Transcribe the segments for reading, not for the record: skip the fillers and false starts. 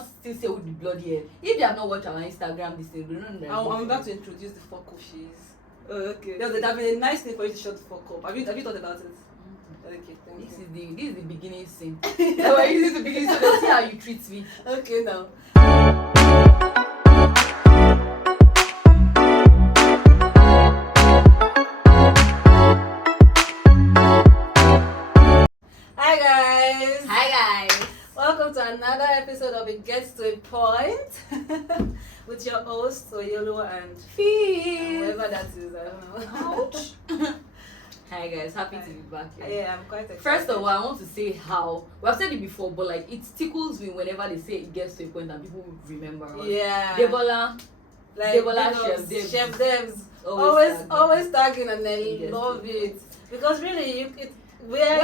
not still say with the bloody hair. If they have not watched our Instagram, this thing, we don't know. I'm about to introduce the fuck up she is. Oh, okay. That would have been a nice thing for you to shut the fuck up. Have you thought about it? Okay, thank you. This is the beginning scene. Now we're using the beginning, so they'll see how you treat me. Okay, now. Hi guys. Welcome to another episode of It Gets to a Point with your hosts Oyolo and Feez. Whoever that is, I don't know. Ouch. Hi guys, happy to be back here. Yeah, I'm quite excited. First of all, I want to say how we've said it before, but like it tickles me whenever they say it gets to a point and people remember us. Yeah. Debola, Chef Debs. Always tagging, and I love it because really we're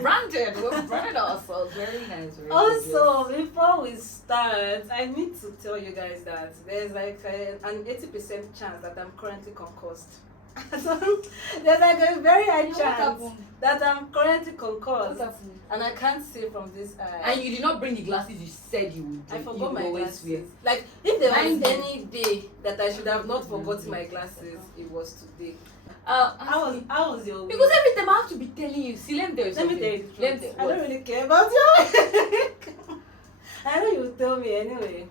branded. We've branded ourselves. Very nice. Also, before we start, I need to tell you guys that there's like an 80% chance that I'm currently concussed. There's like a very high chance that I'm currently concussed, and I can't see from this eye. And you did not bring the glasses you said you would. I forgot my glasses. Like if there was any day that I should have not forgotten my glasses, it was today. How was your week? Because every time I have to be telling you. See, let me tell you something. Let me tell you the truth. I don't really care about you. I know you will tell me anyway.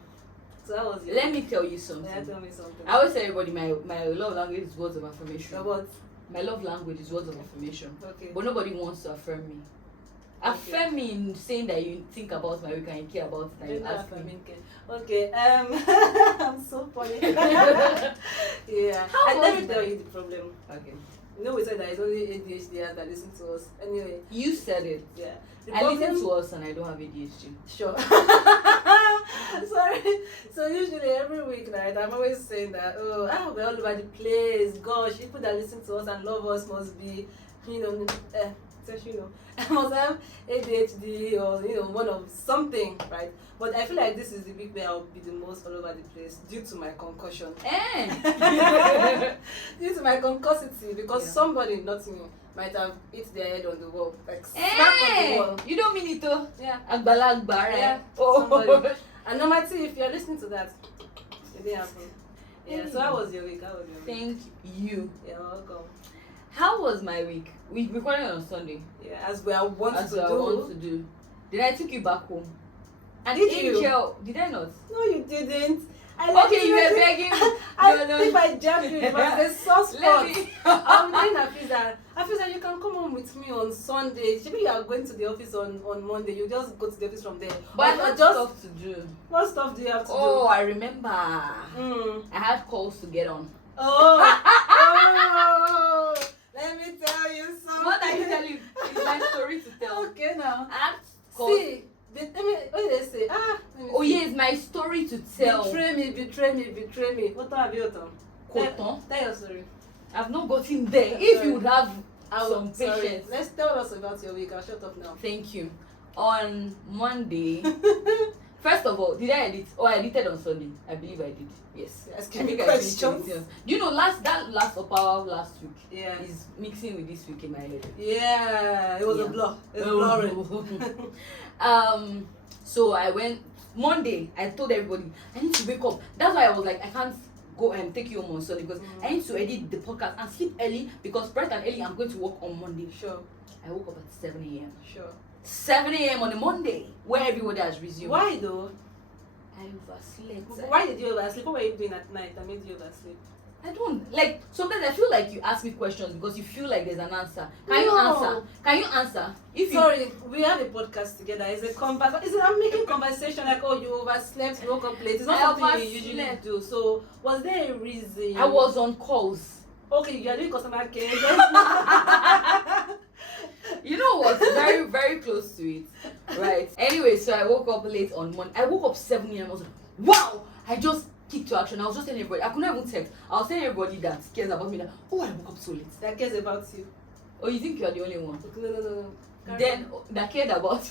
So how was your Let me tell you something. Yeah, tell me something. I always tell everybody my love language is words of affirmation. What? My love language is words of affirmation. Okay. But nobody wants to affirm me. Affirm me in saying that you think about my week and you care about it and you ask me. Okay. I'm so funny. Yeah. Let me tell you the problem. Okay. You know we said that it's only ADHD that listen to us. Anyway. You said it. Yeah. I listen to us and I don't have ADHD. Sure. Sorry. So usually every week night I'm always saying that we're all over the place. Gosh, people that listen to us and love us must be, must have ADHD or one of something, right? But I feel like this is the week where I'll be the most all over the place due to my concussion. Due to my concussity, because somebody, not me, might have hit their head on the wall, like slap on the wall. You don't mean it though? Yeah. Agbalagba, right? Yeah. Somebody. And number two, if you're listening to that, it didn't happen. Yeah. So how was your week? Thank you. You're welcome. How was my week? We recorded on Sunday. Yeah, as we want to do. Did I take you back home? And Did Angel, did I not? No, you didn't. Okay, you were begging. If I jump you, it was the soft spot. I'm doing Hafiza, you can come home with me on Sunday. Maybe you are going to the office on Monday. You just go to the office from there. But I had stuff to do. What stuff do you have to do? Oh, I remember. I had calls to get on. Oh. Let me tell you something. What are you telling? It's my story to tell. Okay, now. I had calls. See. What do they say? Oh yeah, it's my story to tell. Betray me. What have you done? Tell your story. I've not gotten there. If you would have some patience. Sorry. Let's tell us about your week. I'll shut up now. Thank you. On Monday, first of all, did I edit? Oh, I edited on Sunday. I believe I did. Yes. Asking me questions. Do you know last of our last week? Yeah. Is mixing with this week in my head. Yeah, it was a blur. It was blurring. So I went Monday. I told everybody I need to wake up. That's why I was like, I can't go and take you home on Sunday because I need to edit the podcast and sleep early because bright and early I'm going to work on Monday. Sure. I woke up at 7 a.m. Sure. 7 a.m. on a Monday where everybody has resumed. Why though? I overslept. Why did you oversleep? What were you doing at night that made you oversleep? I don't like. Sometimes I feel like you ask me questions because you feel like there's an answer. Can you answer? Sorry, we have a podcast together. It's a conversation. I'm making conversation like, oh, you overslept, woke up late. It's not something you usually do. So, was there a reason? I was on calls. Okay, you are doing customer care. You know what's very, very close to it, right? Anyway, so I woke up late on Monday. I woke up 7 a.m. I was like, wow! I just kicked to action. I was just telling everybody. I couldn't even text. I was telling everybody that cares about me that, oh, I woke up so late. That cares about you. Oh, you think you are the only one? No. Then that cared about me.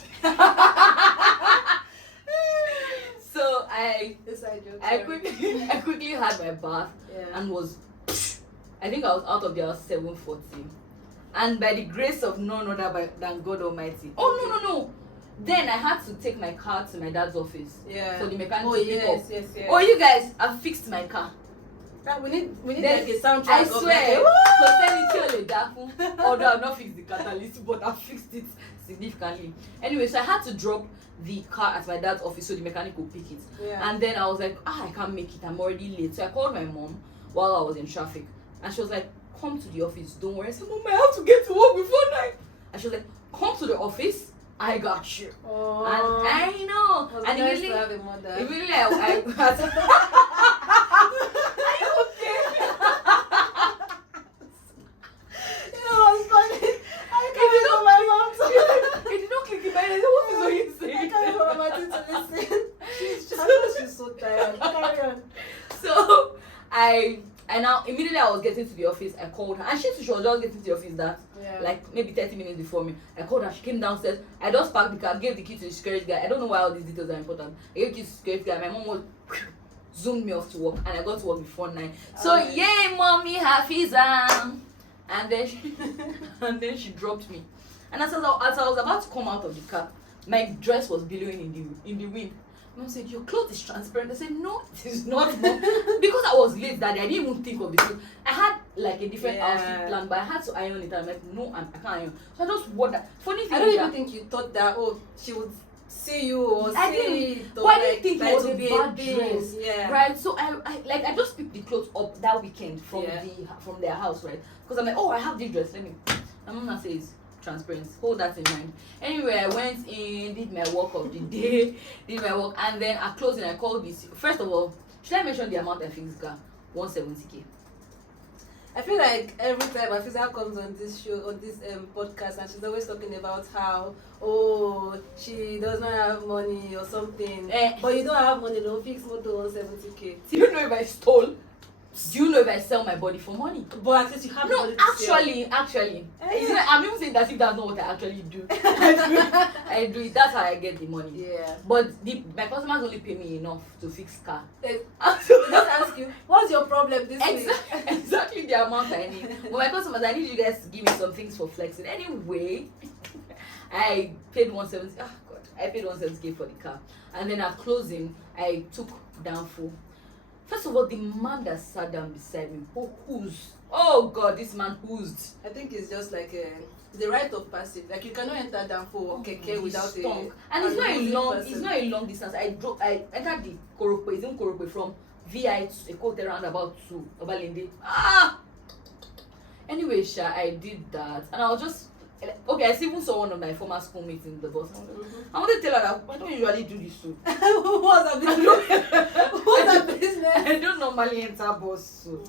So I quickly had my bath and was, I think I was out of there at 7:40. And by the grace of none other than God Almighty. Oh no. Then I had to take my car to my dad's office for the mechanic to pick up. Yes. Oh, you guys, I've fixed my car. We need Then, like a soundtrack. I of swear, like, although I've not fixed the catalyst, but I've fixed it significantly. Anyway, so I had to drop the car at my dad's office so the mechanic would pick it. And then I was like, I can't make it, I'm already late. So I called my mom while I was in traffic, and she was like, come to the office, don't worry. I said, Mom, I have to get to work before 9. And she was like, come to the office, I got you. Oh, And I know. It was And nice immediately, to have a mother. immediately I are you okay? You know what's funny? I can't wait for my mom to. It did not click in my head. What is what you saying? I can't wait for my mom to listen. She's so tired. Carry on. So I now immediately I was getting to the office. I called her, and she was just getting to the office like maybe 30 minutes before me. I called her. She came downstairs. I just parked the car, gave the key to the security guy. I don't know why all these details are important. I gave the key to the security guy. My mom was zoomed me off to work, and I got to work before 9. So yay, mommy, Hafiza. And then she dropped me. And as I was about to come out of the car, my dress was billowing in the wind. Mom said, your clothes is transparent. I said, no, it is not, Mom. Because I was late that day, I didn't even think of the clothes. I had like a different outfit plan, but I had to iron it. I'm like, no, I can't iron. So I just wore that. Funny thing, I don't even think you thought that, she would see you or I didn't. But I didn't think it was a bad dress. Yeah. Right? So I just picked the clothes up that weekend from their house, right? Because I'm like, I have this dress. Let me. My mom now says, transparent. Hold that in mind. Anyway, I went in, did my work of the day, and then at closing I called this. First of all, should I mention the amount I fixed car? 170k. I feel like every time Afiza comes on this show, on this podcast, and she's always talking about how she does not have money or something. But you don't have money, don't fix motor 170k. Do you know if I stole? Do you know if I sell my body for money? But at least you have money to actually, I'm even saying that if that's not what I actually do. I do it. That's how I get the money. Yeah. But my customers only pay me enough to fix car. Just ask you, what's your problem this week? Exactly the amount I need. But my customers, I need you guys to give me some things for flexing. Anyway, I paid 170. Oh God, I paid 170k for the car, and then at closing, I took down full. First of all, the man that sat down beside me, who's? Oh God, this man who's? I think it's just like the rite of passage. Like you cannot enter Danfo or Keke without a. And it's not a long. Person. It's not a long distance. I entered the Korokwe. It's in Korokwe from VI to Ekote roundabout to Obalende. Anyway, I did that, and I was just. Okay, I even saw one of my former schoolmates in the bus. I wanted to tell her that I don't usually do this too. What's that business? What's that business? I don't normally enter bus. So.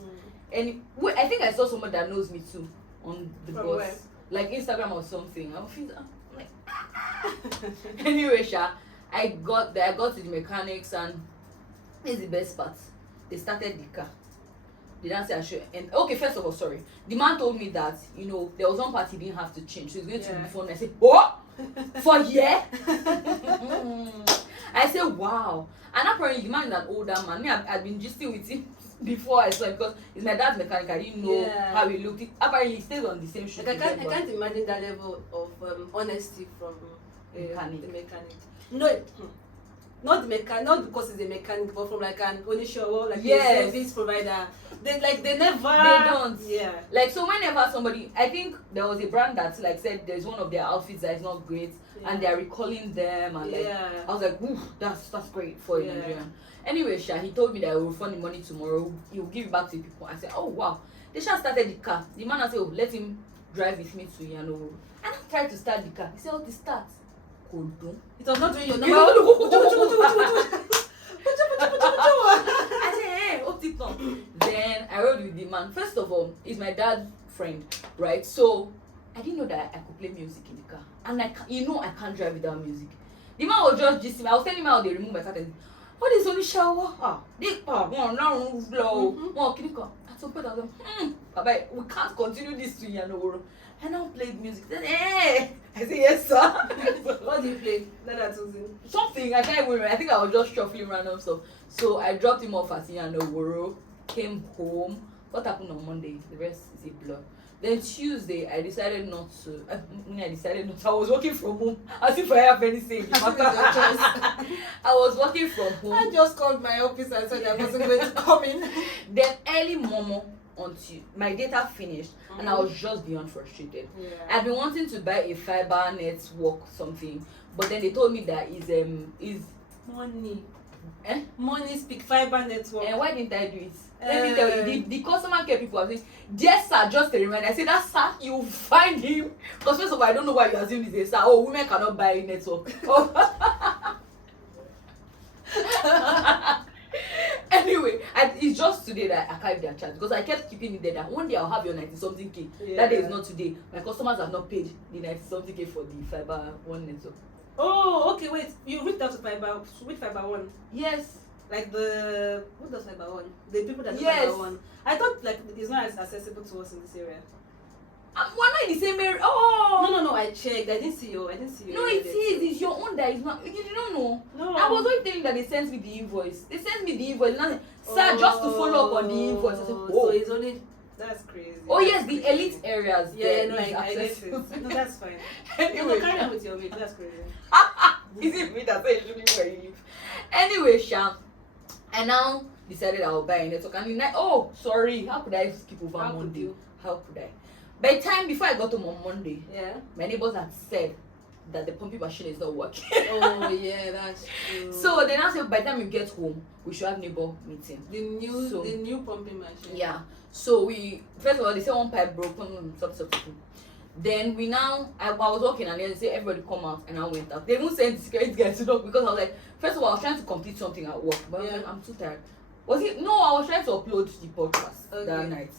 And I think I saw someone that knows me too on the From bus. where? Like Instagram or something. I'm like, anyway, I got there. I got to the mechanics, and this is the best part. They started the car. They didn't say I should. And okay, first of all, sorry. The man told me that there was one part he didn't have to change, so he's going to be fun. I said, what? For a year? I said, wow. And apparently, the man is an older man. Me, I'd been gisting with him before I saw him because it's my dad's mechanic. I didn't know how he looked. Apparently, he stays on the same shoot. Like I can't imagine that level of honesty from the mechanic. No. Not the mechanic, not because it's a mechanic, but from like an onishowo, like a service provider. They don't. Yeah. Like so, whenever somebody, I think there was a brand that like said there's one of their outfits that is not great, and they're recalling them, and I was like, ooh, that's great for a Nigerian. Anyway, he told me that I will refund the money tomorrow. He will give it back to the people. I said, oh wow. They started the car. The man said, oh, let him drive with me to Yano. And I tried to start the car. He said, oh, the start. It was not doing your number. I said, hey, what's it on? Then I rode with the man. First of all, he's my dad's friend, right? So I didn't know that I could play music in the car. And I can't drive without music. The man was just gisting me. I was telling him how they remove my curtain. What is only shower? One at some point I was like, Baba, we can't continue this to Yanoro. I now played music. Then, hey! I said, yes, sir. What do you play? Something, I can't even remember. I think I was just shuffling random stuff. So I dropped him off at Yanoro, came home. What happened on Monday? The rest is a blur. Then Tuesday, I decided not to. I was working from home. As if I have anything. I was working from home. I just called my office and said I wasn't going to come in. Then early momo until my data finished, and I was just beyond frustrated. Yeah. I've been wanting to buy a fiber network something, but then they told me that is Money. eh? Money speak fiber network. And why didn't I do it? Let me tell you, the customer care people are saying, yes sir, just a reminder. I said, that sir, you find him. Because first of all, I don't know why you assume he's a sir. Oh, women cannot buy a network. Oh. Anyway, it's just today that I archived their chat because I kept keeping it there that one day I'll have your 90-something K. Yeah. That day is not today. My customers have not paid the 90-something K for the fiber one network. Oh, okay, wait. You reached out to fiber. Which fiber one? Yes. Like the who does fiber one? The people that do Yes. fiber one. I thought like it's not as accessible to us in this area. We're not in the same area. Oh. No. I checked. I didn't see you. No, it is. It's your own that is not. You don't know. No. I was always telling that they sent me the invoice. They sent me the invoice. And I said, sir, just to follow up on the invoice. I said, So oh. it's only. That's crazy. Oh That's yes, the crazy. elite areas. Yeah, there no, is I get accessible. it. No, that's fine. Anyway, Carry on with your way. That's crazy. is it me that said you live where you live? Anyway, Sha, I now decided I will buy a network. And the night, oh, sorry, how could I skip over How could Monday? you? How could I? By the time before I got home on Monday, Yeah. my neighbors had said that the pumping machine is not working. Oh yeah, that's true. So they now said by the time you get home, we should have neighbor meeting. the new pumping machine. Yeah. So we first of all they said one pipe broken, something. Then I was walking and then they said everybody come out and I went out. They even sent the security guys to knock because I was like, first of all I was trying to complete something at work, but I was like, I'm too tired. Was it? No, I was trying to upload the podcast that night.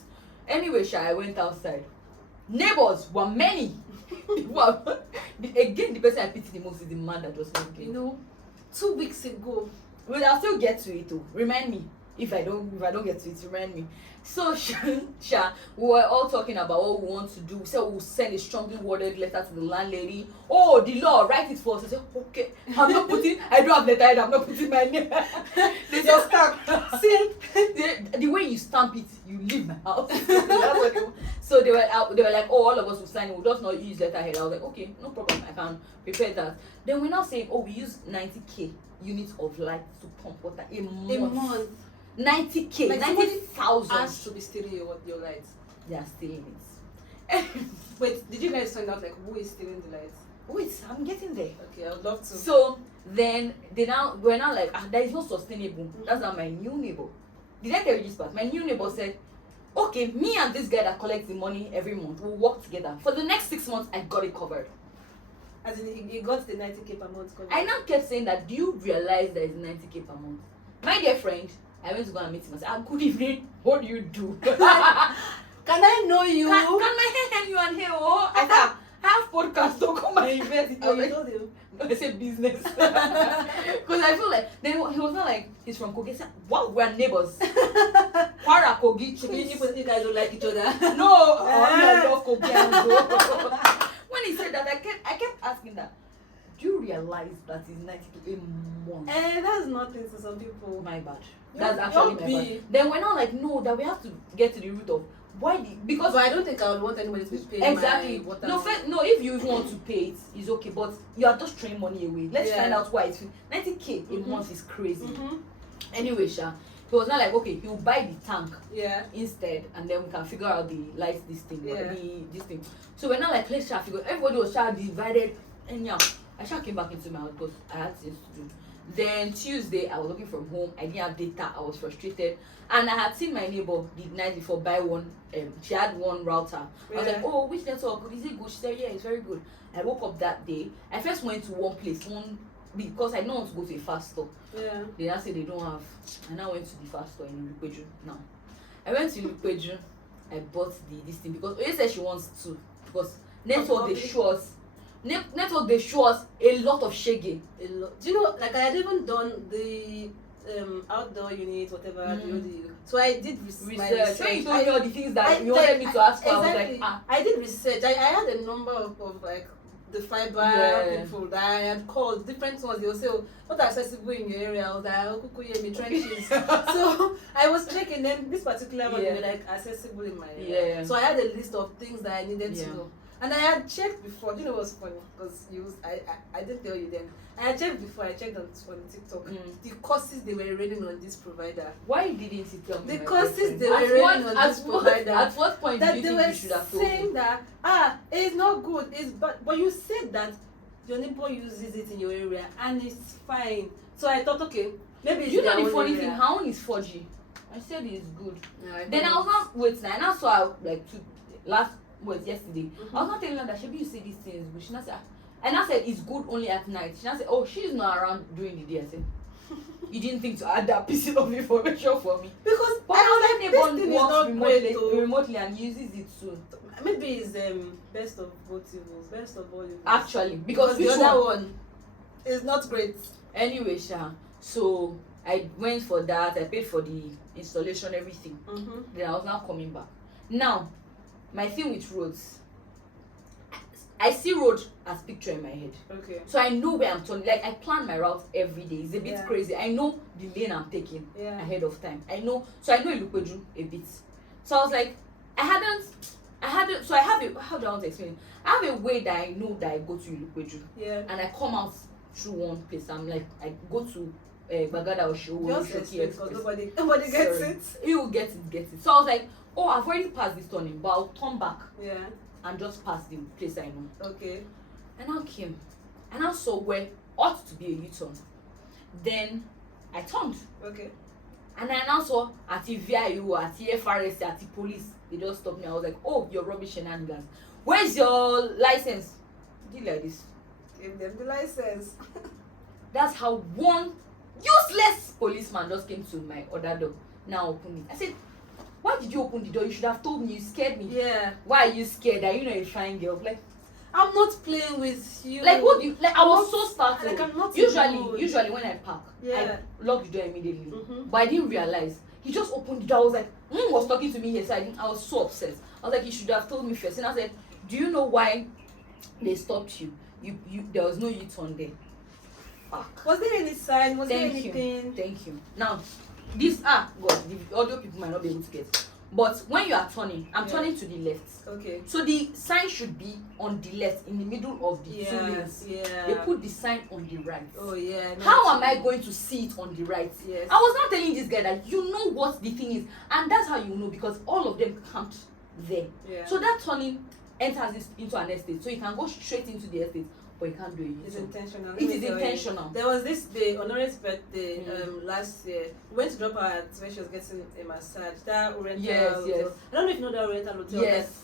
Anyway, I went outside. Neighbors were many. Again, the person I pity the most is the man that was not gay. You know, 2 weeks ago. Well, I'll still get to it too. Remind me. If I don't get to it, remind me. So Sha, we were all talking about what we want to do. We said we'll send a strongly worded letter to the landlady. Oh, the law, write it for us. I said, okay. I don't have letterhead, I'm not putting my name. They said, stamp. See, the way you stamp it, you leave my house. So they were like, oh, all of us will sign it. We'll just not use letterhead. I was like, okay, no problem. I can prepare that. Then we're now saying, oh, we use 90K units of light to pump water a month. 90K, like 90,000 has to be stealing your lights. They are stealing it. Wait, did you guys find out like who is stealing the lights? Wait, I'm getting there. Okay, I would love to. So then we're now like, that is not sustainable. That's not my new neighbor. Did I tell you this part? My new neighbor said, okay, me and this guy that collects the money every month will work together. For the next 6 months, I got it covered. As in, he got the 90K per month covered. I now kept saying that, do you realize there is 90K per month? My dear friend, I went to go and meet him. I said, good evening. What do you do? Can I know you? Can I help you and here? Oh, I said, I have podcast. Don't come and invest. I told you. I said business. Because I feel like, then he was not like, he's from Kogi. I said, wow, we're neighbors. Para Kogi. You guys don't like each other. No, I love Kogi. When he said that, I kept asking that. Do you realize that it's 90 to a month? That's nothing to some people. My bad. That's actually my bad. Then we're now like, no, that we have to get to the root of why because but I don't think I would want anybody to be paying exactly. my water. No, if you want to pay it, it's okay. But you are just throwing money away. Let's find out why it's 90K a month is crazy. Anyway, Sha, he was not like, okay, he'll buy the tank instead, and then we can figure out the lights, this thing, this thing. So we're not like, let's try figure. Everybody was divided, and yeah, I came back into my house because I had things to do. Then Tuesday, I was working from home. I didn't have data. I was frustrated, and I had seen my neighbor the night before buy one. She had one router. I was like, oh, which network? Is it good? She said, yeah, it's very good. I woke up that day. I first went to one place, because I don't want to go to a fast store. Yeah. They now say they don't have. I now went to the fast store in Lukweju. Now, I went to Lukweju. I bought this thing because Oye said she wants to, because network they show us. Network they show us a lot of shege. A lot. Do you know, like I had even done the outdoor unit, whatever. So I did research. When you told me all the things that you wanted me to ask for, exactly. I was like, I did research. I had a number of like the fiber Yeah. people that I had called, different ones. They will say, oh, not accessible in your area. I was like, oh, kuku, me trenches. So I was checking. Then this particular one, they were like accessible in my area. Yeah. So I had a list of things that I needed Yeah. to know. And I had checked before. You know what's funny? Because I didn't tell you then. I had checked before. I checked on TikTok. The courses they were running on this provider. Why didn't you tell me? The courses they were running on this provider. At what point that did they you were think you should have told me? saying that it's not good, it's bad, but you said that your neighbor uses it in your area and it's fine. So I thought, okay, maybe it's You know their the own funny area. thing, her own is 4G. I said it's good. Yeah, Then I was not waiting, and I saw her like yesterday. Mm-hmm. I was not telling her that maybe you say these things, but she not said, and I said it's good only at night. She not said, oh, she's not around during the day. I said, you didn't think to add that piece of information for me? Because But I was my like, this thing neighbor is not works great though. remotely and uses it too. Maybe it's best of both evils, best of all evils. Actually, because the which other one is not great. Anyway, so I went for that. I paid for the installation, everything. Then I was now coming back. Now, my thing with roads, I see road as picture in my head. Okay. So I know where I'm turning. Like I plan my route every day. It's a bit Yeah. crazy. I know the lane I'm taking Yeah. ahead of time. I know. So I know Ilupeju a bit. So I was like, I hadn't. So I have a. How do I want to explain it? I have a way that I know that I go to Ilupeju. Yeah. And I come out through one place. I'm like, I go to Bagada or Show. Just explain because nobody gets Sorry. it. You will get it. So I was like, oh, I've already passed this turning, but I'll turn back Yeah. and just pass the place I know. Okay. And I came, and I saw where ought to be a U-turn. Then I turned, Okay. and I now saw at the VIU, at the FRS, at the police. They just stopped me. I was like, oh, you're rubbish shenanigans. Where's your license? Did like this. Give them the license. That's how one useless policeman just came to my other door. Now open it. I said, why did you open the door? You should have told me. You scared me. Yeah. Why are you scared? Are you not a fine girl? Like, I'm not playing with you. like what do you like? I was so startled. Like I'm not Usually when I park, Yeah. I lock the door immediately. Mhm. But I didn't realize. He just opened the door. I was like, was talking to me here, so I was so upset. I was like, you should have told me first. And I said, do you know why they stopped you? You there was no U-turn there. Fuck. Was there any sign? Was there Thank anything? you. Thank you. Now, this God, the audio people might not be able to get. But when you are turning, I'm turning to the left. Okay. So the sign should be on the left, in the middle of the two lanes. Yeah. They put the sign on the right. Oh yeah. How am I going to see it on the right? Yes. I was not telling this guy that you know what the thing is, and that's how you know because all of them camped there. Yeah. So that turning enters this into an estate, so you can go straight into the estate, but you can't do it. It's intentional. It is intentional. There was this day, Honore's birthday, last year. We went to drop her at when she was getting a massage. That Oriental hotel. Yes. I don't know if you know that Oriental hotel. Yes.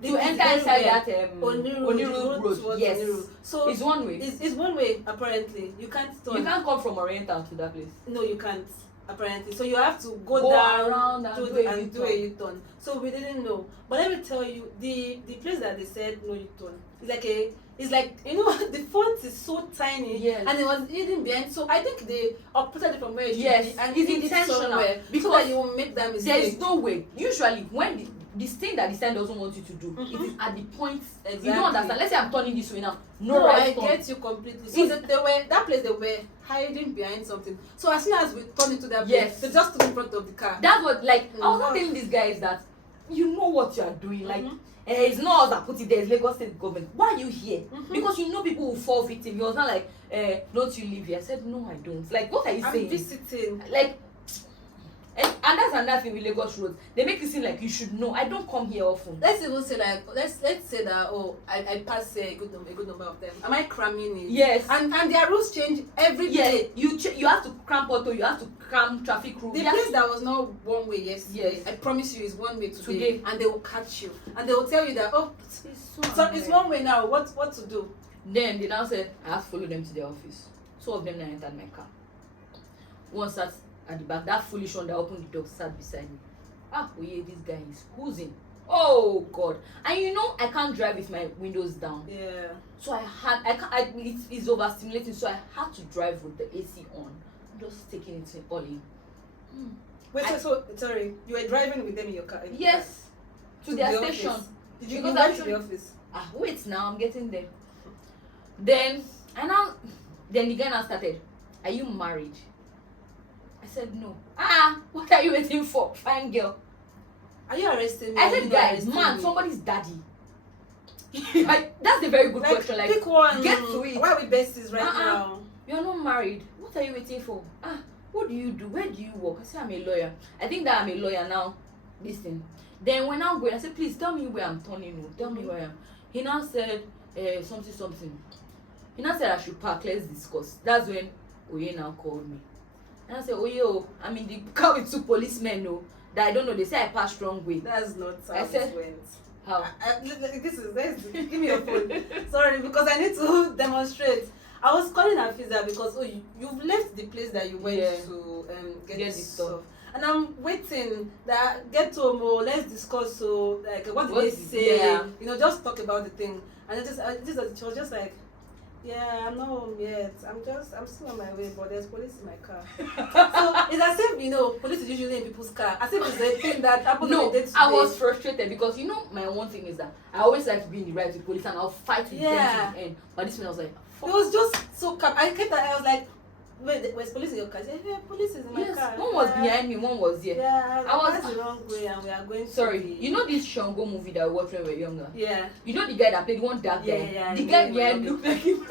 That To enter inside that Oniru road. Yes. Oniru. So It's one way. It's one way apparently. You can't turn. You can't come from Oriental to that place. No, you can't. Apparently, so you have to go Go down around and do a U-turn. U-turn. So we didn't know. But let me tell you, the place that they said no U-turn it's like you know the font is so tiny. Yes. And it was hidden behind. So I think they uploaded it from where it should Yes, be and it's hid it intentional, somewhere so because that you will make that mistake. There is no way. Usually, when this thing that the sign doesn't want you to do, it is at the point. Exactly. You don't understand. Let's say I'm turning this way now. No, right I turn. get you completely. So that place they were hiding behind something. So as soon as we turned into that place, Yes. they just stood in front of the car. That's what I was not Mhm. telling these guys that you know what you are doing. Like it's not us that put it there. It's Lagos State government. Why are you here? Because you know people will fall victim. He was not like, don't you live here? I said no, I don't. Like what are you I'm saying? visiting. Like. And that's another thing with Lagos roads. They make it seem like you should know. I don't come here often. Let's even say like let's say that I pass a good number of them. Am I cramming it? Yes. And their rules change every day. You have to cram auto. You have to cram traffic rules. The place that was not one way yesterday, Yes. I promise you, is one way today. Today. And they will catch you, and they will tell you that it's one way now. What to do? Then they now said I have to follow them to their office. Two of them now entered my car. One sat at the back. That foolish one that opened the door sat beside me. This guy is whoozing. Oh God! And you know I can't drive with my windows down. Yeah. So it's overstimulating. So I had to drive with the AC on, just taking it all in. Wait, so sorry, you were driving with them in your car? Yes, to their the station. office. Did you Because go to actually- the office? Wait now, I'm getting there. Then the guy now started, "Are you married?" I said no. What are you waiting for, fine girl? Are you arresting me? I said, guys, man, somebody's daddy. That's a very good question. Like, pick one. Get to it. Why are we besties right now? You're not married. What are you waiting for? What do you do? Where do you work? I said, I'm a lawyer. I think that I'm a lawyer now. Listen. Then when I'm going, I said, please tell me where I'm turning. Tell me where I am. He now said, something. He now said I should park. Let's discuss. That's when Oye now called me. And I said, Oye, I'm in the car with 2 policemen. No, that I don't know. They say I passed wrong way. That's not how I said, it went. How? Give me your phone. Sorry, because I need to demonstrate. I was calling Feez because you've left the place that you went to get this stuff. And I'm waiting that get home, let's discuss, so like what did they say? Yeah. You know, just talk about the thing. And she was just like, yeah, I'm not home yet. I'm still on my way, but there's police in my car. So it's as if, you know, police is usually in people's car. As if it's a thing that happened on a day to day. I was frustrated because, you know, my one thing is that I always like to be in the right with police and I'll fight with them to the end. But this one I was like, fuck. It was just so calm. I was like, wait, there's police in your car? I said, yeah, police is in my car. One was behind me, one was here. Yeah, I was the wrong way and we are going Sorry, you know this Shango movie that we watched when we were younger? Yeah. You know the guy that played one dark guy? Yeah, the guy behind looked like him.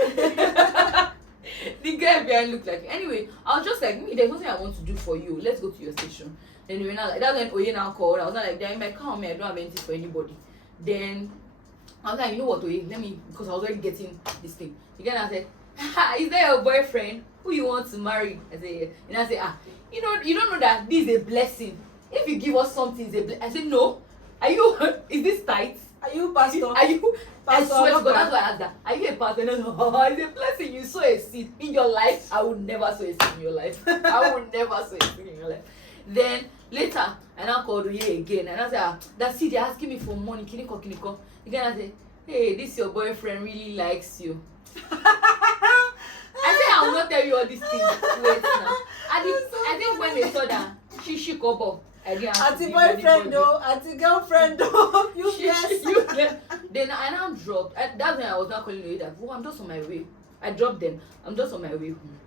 The guy behind looked like him. Anyway, I was just like, there's nothing I want to do for you. Let's go to your station. Then we were not like, that's when Oye now called. I was not like, they're in my car, I don't have anything for anybody. Then I was like, you know what, Oye, because I was already getting this thing. The guy now said, is that your boyfriend who you want to marry? I said, yeah. And I said, you don't know that this is a blessing. If you give us something, it's a blessing. I said, no. Are you, is this tight? Are you pastor? Are you, pastor? I swear to God, that's why I asked that. Are you a pastor? No, it's a blessing. You sow a seed in your life. I would never sow a seed in your life. I would never sow a seed in your life. Then later, I now called Oye again. And I said, that seed, they're asking me for money. Kiniko. Again, I said, hey, this your boyfriend really likes you. I said I will not tell you all these things. Wait now. I think when they saw that she kobo, I didn't have to boyfriend though, girlfriend though. Then I now dropped. That's when I was not calling you that. Oh, I'm just on my way. I dropped them. I'm just on my way home.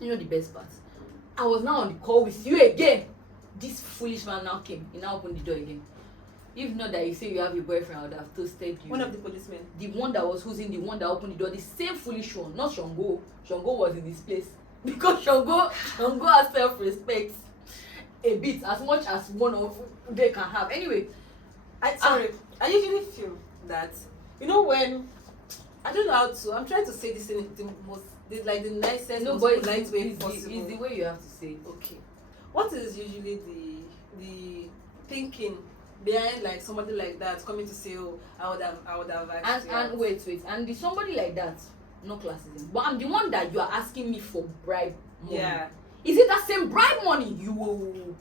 You know the best part? I was now on the call with you again. This foolish man now came. He now opened the door again. If not that you say you have a boyfriend, I would have toasted you. One of the policemen. The one that was who's in the one that opened the door, the same foolish one, not Shango. Shango was in this place. Because Shango has self-respect a bit, as much as one of they can have. Anyway, I usually feel that, you know, when I don't know how to, I'm trying to say this in the nicest, most polite way possible. It's the way you have to say it. Okay. What is usually the thinking behind like somebody like that coming to say, oh, I would have asked and wait, and the somebody like that, no classism, but I'm the one that you are asking me for bribe money. Yeah. Is it that same bribe money you will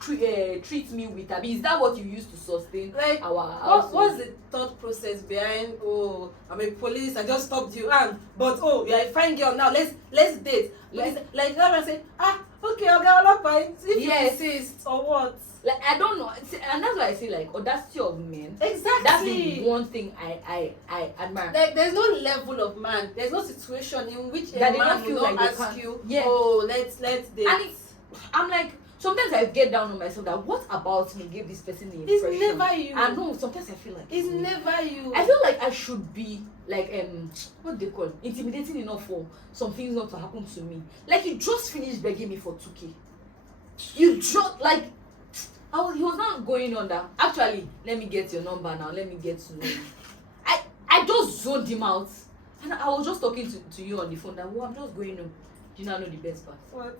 treat me with? I mean, is that what you use to sustain like our house? What's the thought process behind, oh, I'm a police, I just stopped you, but oh, you're a fine girl now, let's date. Like that, I say, okay, I'll get all if you insist or what? Like, I don't know, and that's why I say, like, audacity of men. Exactly. That's the one thing I admire. Like, there's no level of man. There's no situation in which a that man will not like ask you, oh, let's date. And I'm like, sometimes I get down on myself that what about me gave this person the impression? It's never you. I know, sometimes I feel like it's never you. I feel like I should be like what they call intimidating enough for some things not to happen to me. Like, you just finished begging me for 2K. You just like he was not going on that. Actually, let me get your number now. Let me get to know you. I just zoned him out. And I was just talking to you on the phone that, I'm just going home. Do you not know the best part? What?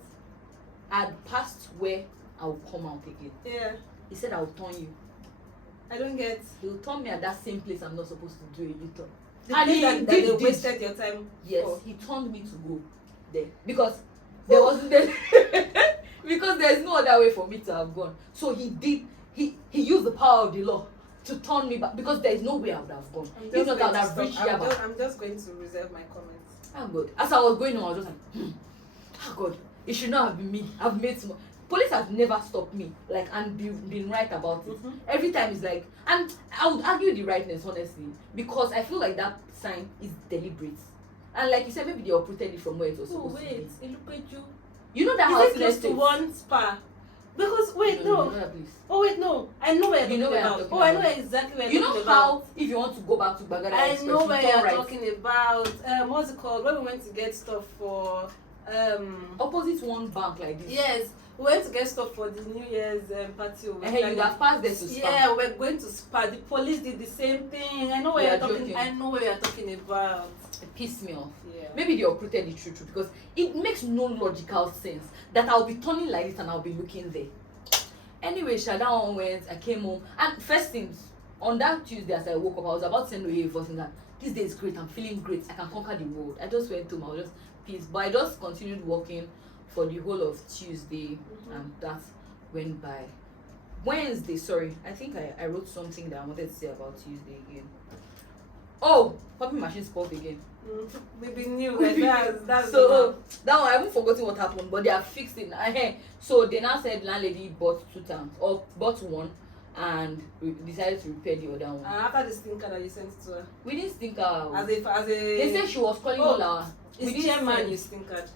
I'd passed where I will come out again. Yeah. He said I will turn you. I don't get. He will turn me at that same place I'm not supposed to do a U-turn. And that they wasted your time. Yes, he turned me to go there because there wasn't there because there's no other way for me to have gone. So he used the power of the law to turn me back because there is no way I would have gone. If not, I would have reached Yaba. I'm just going to reserve my comments. I'm good. As I was going on, I was just like, oh God, it should not have been me. I've made some. Police has never stopped me, like, and been right about it. Mm-hmm. Every time it's like, and I would argue the rightness, honestly, because I feel like that sign is deliberate. And like you said, maybe they uprooted it from where it was Oh supposed to be. wait, it look at you. You know that Is house it close to one spa? Because wait, no. You know that place. Oh wait, no. I know where you're talking about. Oh, I know exactly where You you're know talking about. how if you want to go back to Bagada I Express, know you where turn you're right. talking about. What's it called? When we went to get stuff for Opposite one bank like this. yes, we went to get stuff for the New Year's party. And hey, you have passed there to Spa. Yeah, we're going to Spa. The police did the same thing. I know where you're talking. Joking. I know where you're talking about. It pissed me off. Yeah. Maybe they uprooted the truth because it makes no logical sense that I'll be turning like this and I'll be looking there. Anyway, that one went, I came home, and first things, on that Tuesday as I woke up, I was about to send away a voice that this day is great, I'm feeling great, I can conquer the world. I just went home, I was just pissed, but I just continued working for the whole of Tuesday, and that went by. Wednesday, sorry, I think I wrote something that I wanted to say about Tuesday again. Oh, pumping machine spoiled again. Maybe new, like that's so that one I haven't forgotten what happened, but they are fixed it. So they now said landlady bought 2 tanks or bought one and decided to repair the other one. And after the stinker that you sent to her, We didn't stink her. as a They said she was calling all our. it's chairman you stinkered.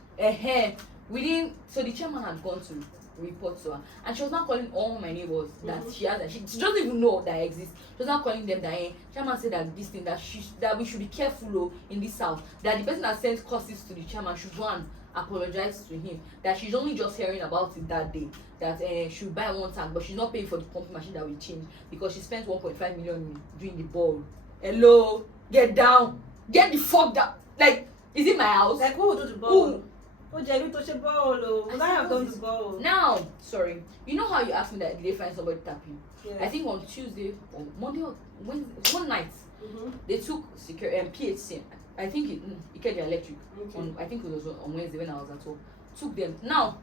We didn't. So the chairman had gone to report to her, and she was now calling all my neighbors that she has. She doesn't even know that I exist. She was now calling them that chairman said that this thing that we should be careful in this house. That the person that sent curses to the chairman should go and apologize to him. That she's only just hearing about it that day. That she will buy 1 tank, but she's not paying for the pumping machine that we change because she spent 1.5 million doing the ball. Hello, get down, get the fuck down. Like, is it my house? Like who will do the ball? Oh, Jerry touch a ball. Would I have done the ball? Now, sorry. You know how you asked me that did they find somebody tapping? Yes. I think on Tuesday or Monday or Wednesday, one night, they took PHC. I think it Ikeja Electric. Okay. I think it was on Wednesday when I was at home. Took them. Now,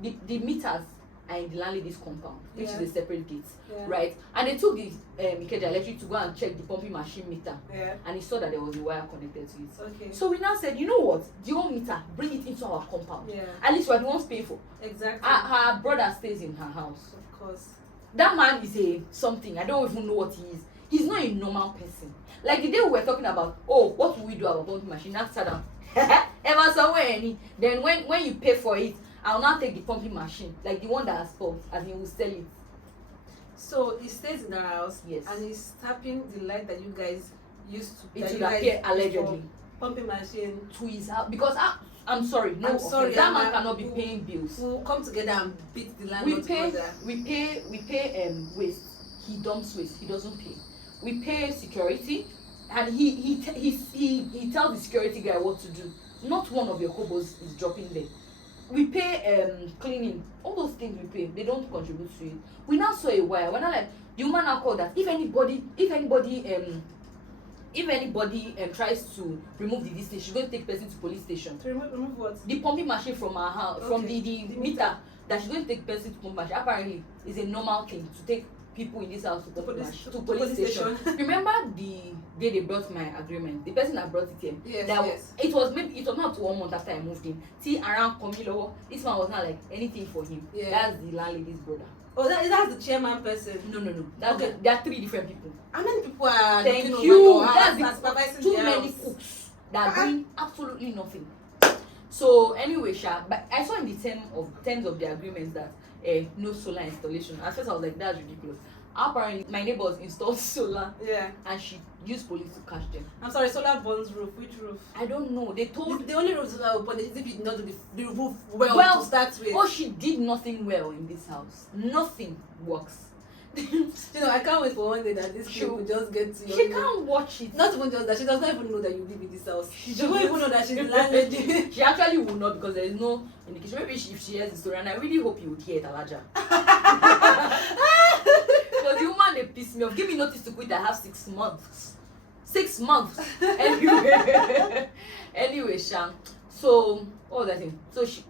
the meters are in the landlady's compound, which is a separate gate, right? And they took the Ikeja Electric to go and check the pumping machine meter, and he saw that there was a wire connected to it. Okay. So we now said, you know what? The old meter, bring it into our compound. Yeah. At least we're the ones paying for. Exactly. Her brother stays in her house. Of course. That man is a something. I don't even know what he is. He's not a normal person. Like the day we were talking about, oh, what will we do about pumping machine? That's down. Ever somewhere any. Then when you pay for it, I'll now take the pumping machine, like the one that has fault, and he will sell it. So he stays in the house. Yes. And he's tapping the light that you guys used to. It will appear allegedly. Pumping machine. To his house because I'm sorry, no, I'm sorry, that man cannot be paying bills. We'll come together and beat the landlord together. We pay waste. He dumps waste. He doesn't pay. We pay security, and he tells the security guy what to do. Not one of your hobos is dropping there. We pay cleaning. All those things we pay. They don't contribute to it. We now saw a wire. We're not like the woman now called that if anybody tries to remove the distance, she's going to take person to police station. To remove what? The pumping machine from her house, Okay. from the meter that she's going to take person to pump machine. Apparently, is a normal thing to take people in this house to police station. Remember the day they brought my agreement? The person that brought it here. Yes. It was not up to 1 month after I moved in. See around Komilo, this man was not like anything for him. Yeah. That's the landlady's brother. Oh, that's the chairman person. No. That's Okay. There are 3 different people. How many people are Thank looking you. over your house, That's supervising too the many house? cooks that are doing absolutely nothing. So anyway, but I saw in the terms of the agreements that no solar installation. At first I was like, that's ridiculous. Apparently my neighbors installed solar, and she used police to catch them. I'm sorry, solar bonds roof. Which roof? I don't know. They told The only roof that open is if you did not do the roof well to start with. Oh, she did nothing well in this house. Nothing works. You know, I can't wait for one day that this She- people just get to She can't watch it. Not even just that, she does not even know that you live in this house. She won't even know that she's the landlady. She actually will not because there is no indication. Maybe if she hears the story, and I really hope you would hear it, Alhaja. Because the woman they piss me off. Give me notice to quit. I have 6 months. 6 months. Anyway, Sham. So what was I saying? So she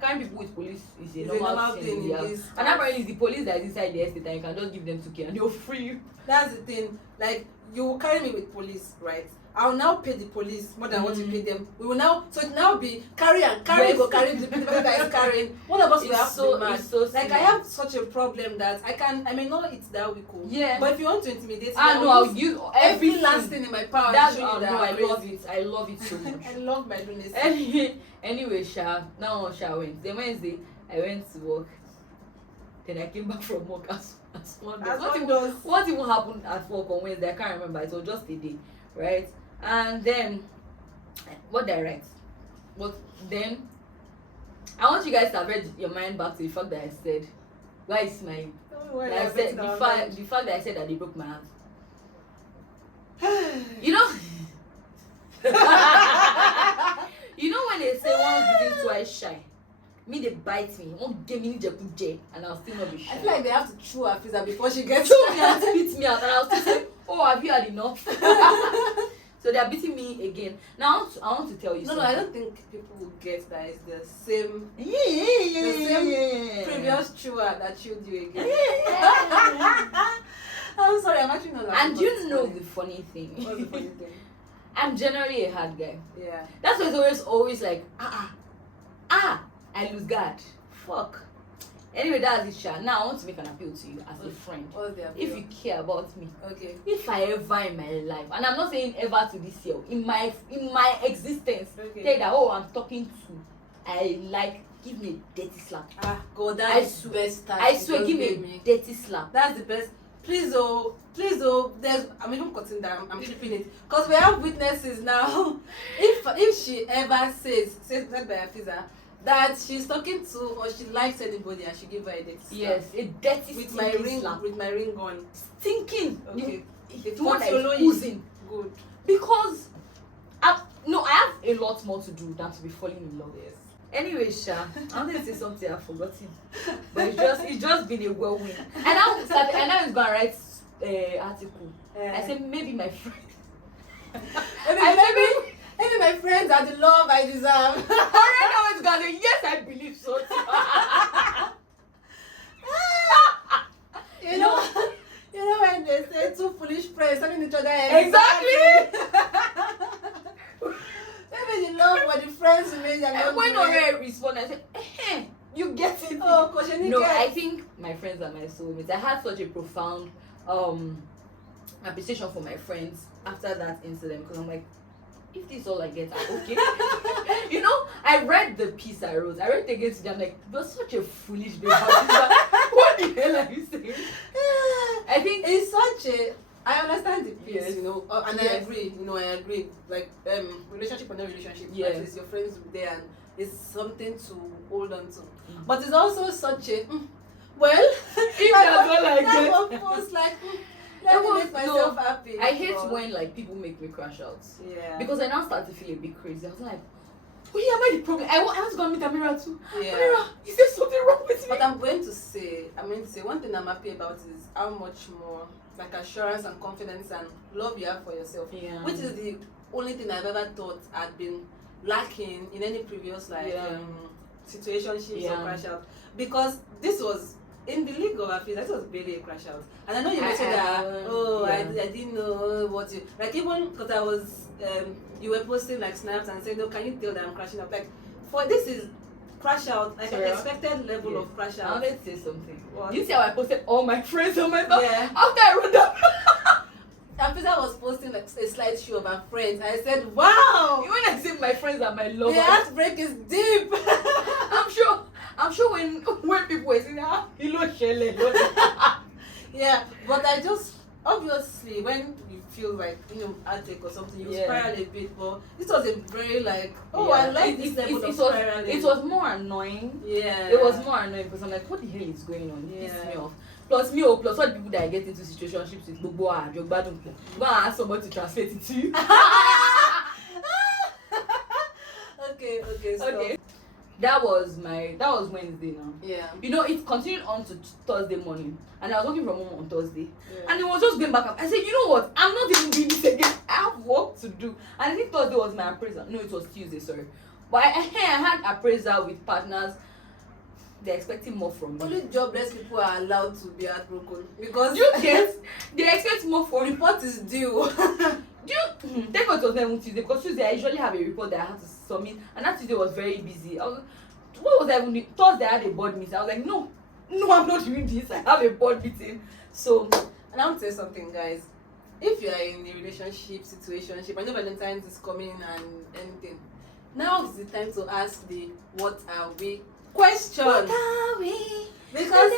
carrying people with police is a normal thing in the house. And apparently it's the police that is inside the estate and you can just give them 2K and they'll free you. That's the thing. Like you will carry me with police, right? I'll now pay the police more than what you pay them. We will now, so it now be carry and carry, go carry the person that is carrying. One of us will have to be mad. Like I have such a problem that I may not eat that week. Yeah. But if you want to intimidate me, I'll use every last thing in my power to show you that I love it. I love it so much. I love my lunacy. Anyway, now Wednesday. Wednesday, I went to work. Then I came back from work as one does. What even happened at work on Wednesday? I can't remember. It was just a day, right? And then, what did I write? But then, I want you guys to avert your mind back to the fact that I said, why is smiling? I said the fact that I said that they broke my heart. You know, you know when they say once bitten, twice shy. Me they bite me, won't give me the and I'll still not be shy. I feel like they have to chew her Feez before she gets chew me and spit me out, and I'll still say, oh, have you had enough? So they are beating me again. Now I want to tell you something. No, I don't think people will get that it's the same previous chewer that chewed you again. I'm sorry, I'm actually not laughing. And you know the funny thing. What's the funny thing? I'm generally a hard guy. Yeah. That's why it's always like, I lose guard. Fuck. Anyway, that's it, Sha. Now I want to make an appeal to you as a friend. What's the appeal? If you care about me. Okay. If I ever in my life, and I'm not saying ever to this year, in my existence, okay. Say that I'm talking to, give me a dirty slap. God, that's the best time. I swear, give me a dirty slap. That's the best. Please oh, I'm even cutting down, I'm clipping it. Because we have witnesses now. If she ever says by a Feez that she's talking to or she likes anybody and she give her a dirty slap. Yes, a dirty with my ring slap. With my ring on. Stinking. Okay. The one that is oozing. Good. Because I have a lot more to do than to be falling in love. Yes. Anyway, Sha, I wanted to say something I've forgotten. But it's just been a whirlwind. And now it's gonna write article. I said maybe my friend. Maybe my friends are the love I deserve. Alright, now it's gonna say yes, I believe so. You know when they say two foolish friends telling each other exactly. Maybe the love for the friends who made them. And when I respond, I said, you get it. Oh, no, I think my friends are my soulmates. I had such a profound appreciation for my friends after that incident because I'm like, if this is all I get, I'm okay. You know, I read the piece I wrote. I read it again today. I'm like, you're such a foolish baby. What the hell are you saying? I think it's such a. I understand the piece, yes. You know, and yes. I agree. You know, I agree. Like, relationship or no relationship, yes. At least your friends will be there, and it's something to hold on to. But it's also such a. Well, if that's all I get. That was like. Let me make myself happy. I hate when like people make me crash out. Yeah. Because I now start to feel a bit crazy. I was like, oh yeah, am I the problem? I want to go and meet Amira too. Yeah. Amira, is there something wrong with me? But I'm going to say one thing I'm happy about is how much more like assurance and confidence and love you have for yourself. Yeah. Which is the only thing I've ever thought had been lacking in any previous situationships or crash out. Because this was in the league of Feez, that was barely a crash out. And I know you mentioned that, I didn't know what you, like even because I was, you were posting like snaps and saying, no, can you tell that I'm crashing out? Like, this is crash out, like an expected level of crash out. I wanted to say something. What? You see how I posted all my friends on my phone? Yeah. After I wrote that. And Feez was posting like a slideshow of her friends. I said, wow! When I say my friends are my lovers. The heartbreak is deep. I'm sure when people were saying, yeah, but I just, obviously, when you feel like, heartache or something, you spiral a bit, but this was a very I like this level of spiraling. It was more annoying. Yeah. It was more annoying because I'm like, what the hell is going on? It pisses me off. Plus all the people that I get into situationships with, go and ask somebody to translate it to you. Okay, stop. Okay. That was Wednesday now. Yeah. It continued on to Thursday morning. And I was working from home on Thursday. Yeah. And it was just going back up. I said, you know what? I'm not even doing this again. I have work to do. And I think Thursday was my appraisal. No, it was Tuesday, sorry. But I had appraisal with partners. they're expecting more from me. Only jobless people are allowed to be heartbroken because Do you get? They expect more from me. report is due. Thank God it was not even Tuesday, because Tuesday I usually have a report that I had to submit, and that Tuesday was very busy. What was I even doing? Thursday I had a board meeting. I was like, no, I'm not doing this. I have a board meeting. So, and I want to say something, guys. If you are in a relationship, situationship, I know Valentine's is coming and anything. Now is the time to ask the "What are we?" question. what are we? Because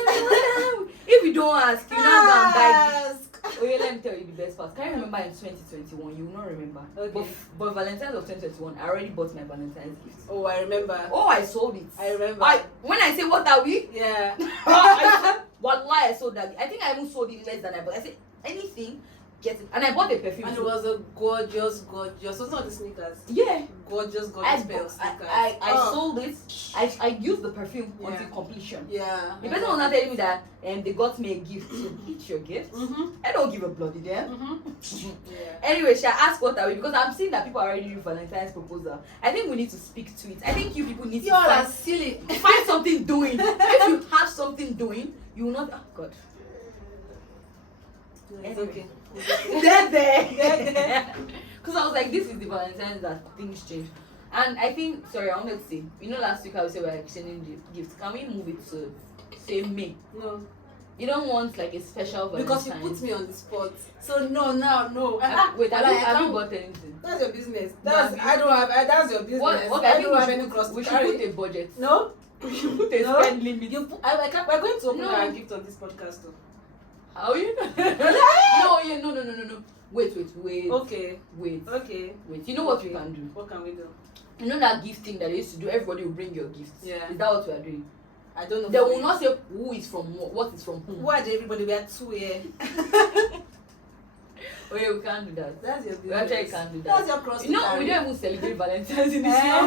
If you don't ask, you not gonna buy ask. Oh yeah, let me tell you the best part. Can you remember in 2021? You will not remember. Okay. But Valentine's of 2021, I already bought my Valentine's gift. Oh, I remember. Oh, I sold it. I remember. When I say what are we? Yeah. Wallahi, I sold that. I think I even sold it less than I bought. I said anything, get it. And I bought the perfume. And too. it was a gorgeous. So it's not the sneakers. Yeah. Gorgeous I pair of sneakers. sold it. I used the perfume until completion. Yeah. The person was not telling me that they got me a gift. So eat your gift. I don't give a bloody damn. Yeah. Anyway, shall I ask what are we? Because I'm seeing that people are already doing Valentine's proposal. I think we need to speak to it. I think you people need You all to are silly. find something doing. If you have something doing, you will not. Oh God. It's okay. There. Because I was like, this is the Valentine's that things change. And I think, sorry, I wanted to say, last week I was saying we're exchanging the gifts. Can we move it to say May? No. You don't want like a special Valentine's? Because you put me on the spot. So no. Wait, have you bought anything? That's your business. No, I don't have. That's your business. What? I don't have any cross to We should carry. put a budget. No. We should put a No. spend limit. We're going to open No. our gift on this podcast too. How are you? No. Wait. Okay. Wait. You know what we can do? What can we do? You know that gift thing that they used to do? Everybody will bring your gifts. Yeah. Is that what we are doing? I don't know. They will not say who is from what is from whom. Why did everybody? We are two here. Oh yeah, we can't do that. That's your We business. actually can't do that. That's your cross. We don't even celebrate Valentine's in this year.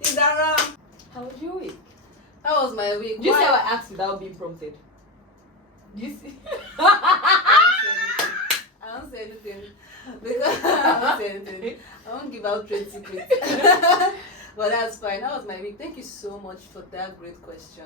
Is that wrong? How was your week? That was my week. Do you see how I asked without being prompted? Do you see? I don't say anything. Because I don't say anything. I won't give out trade secrets. But that's fine. That was my week. Thank you so much for that great question.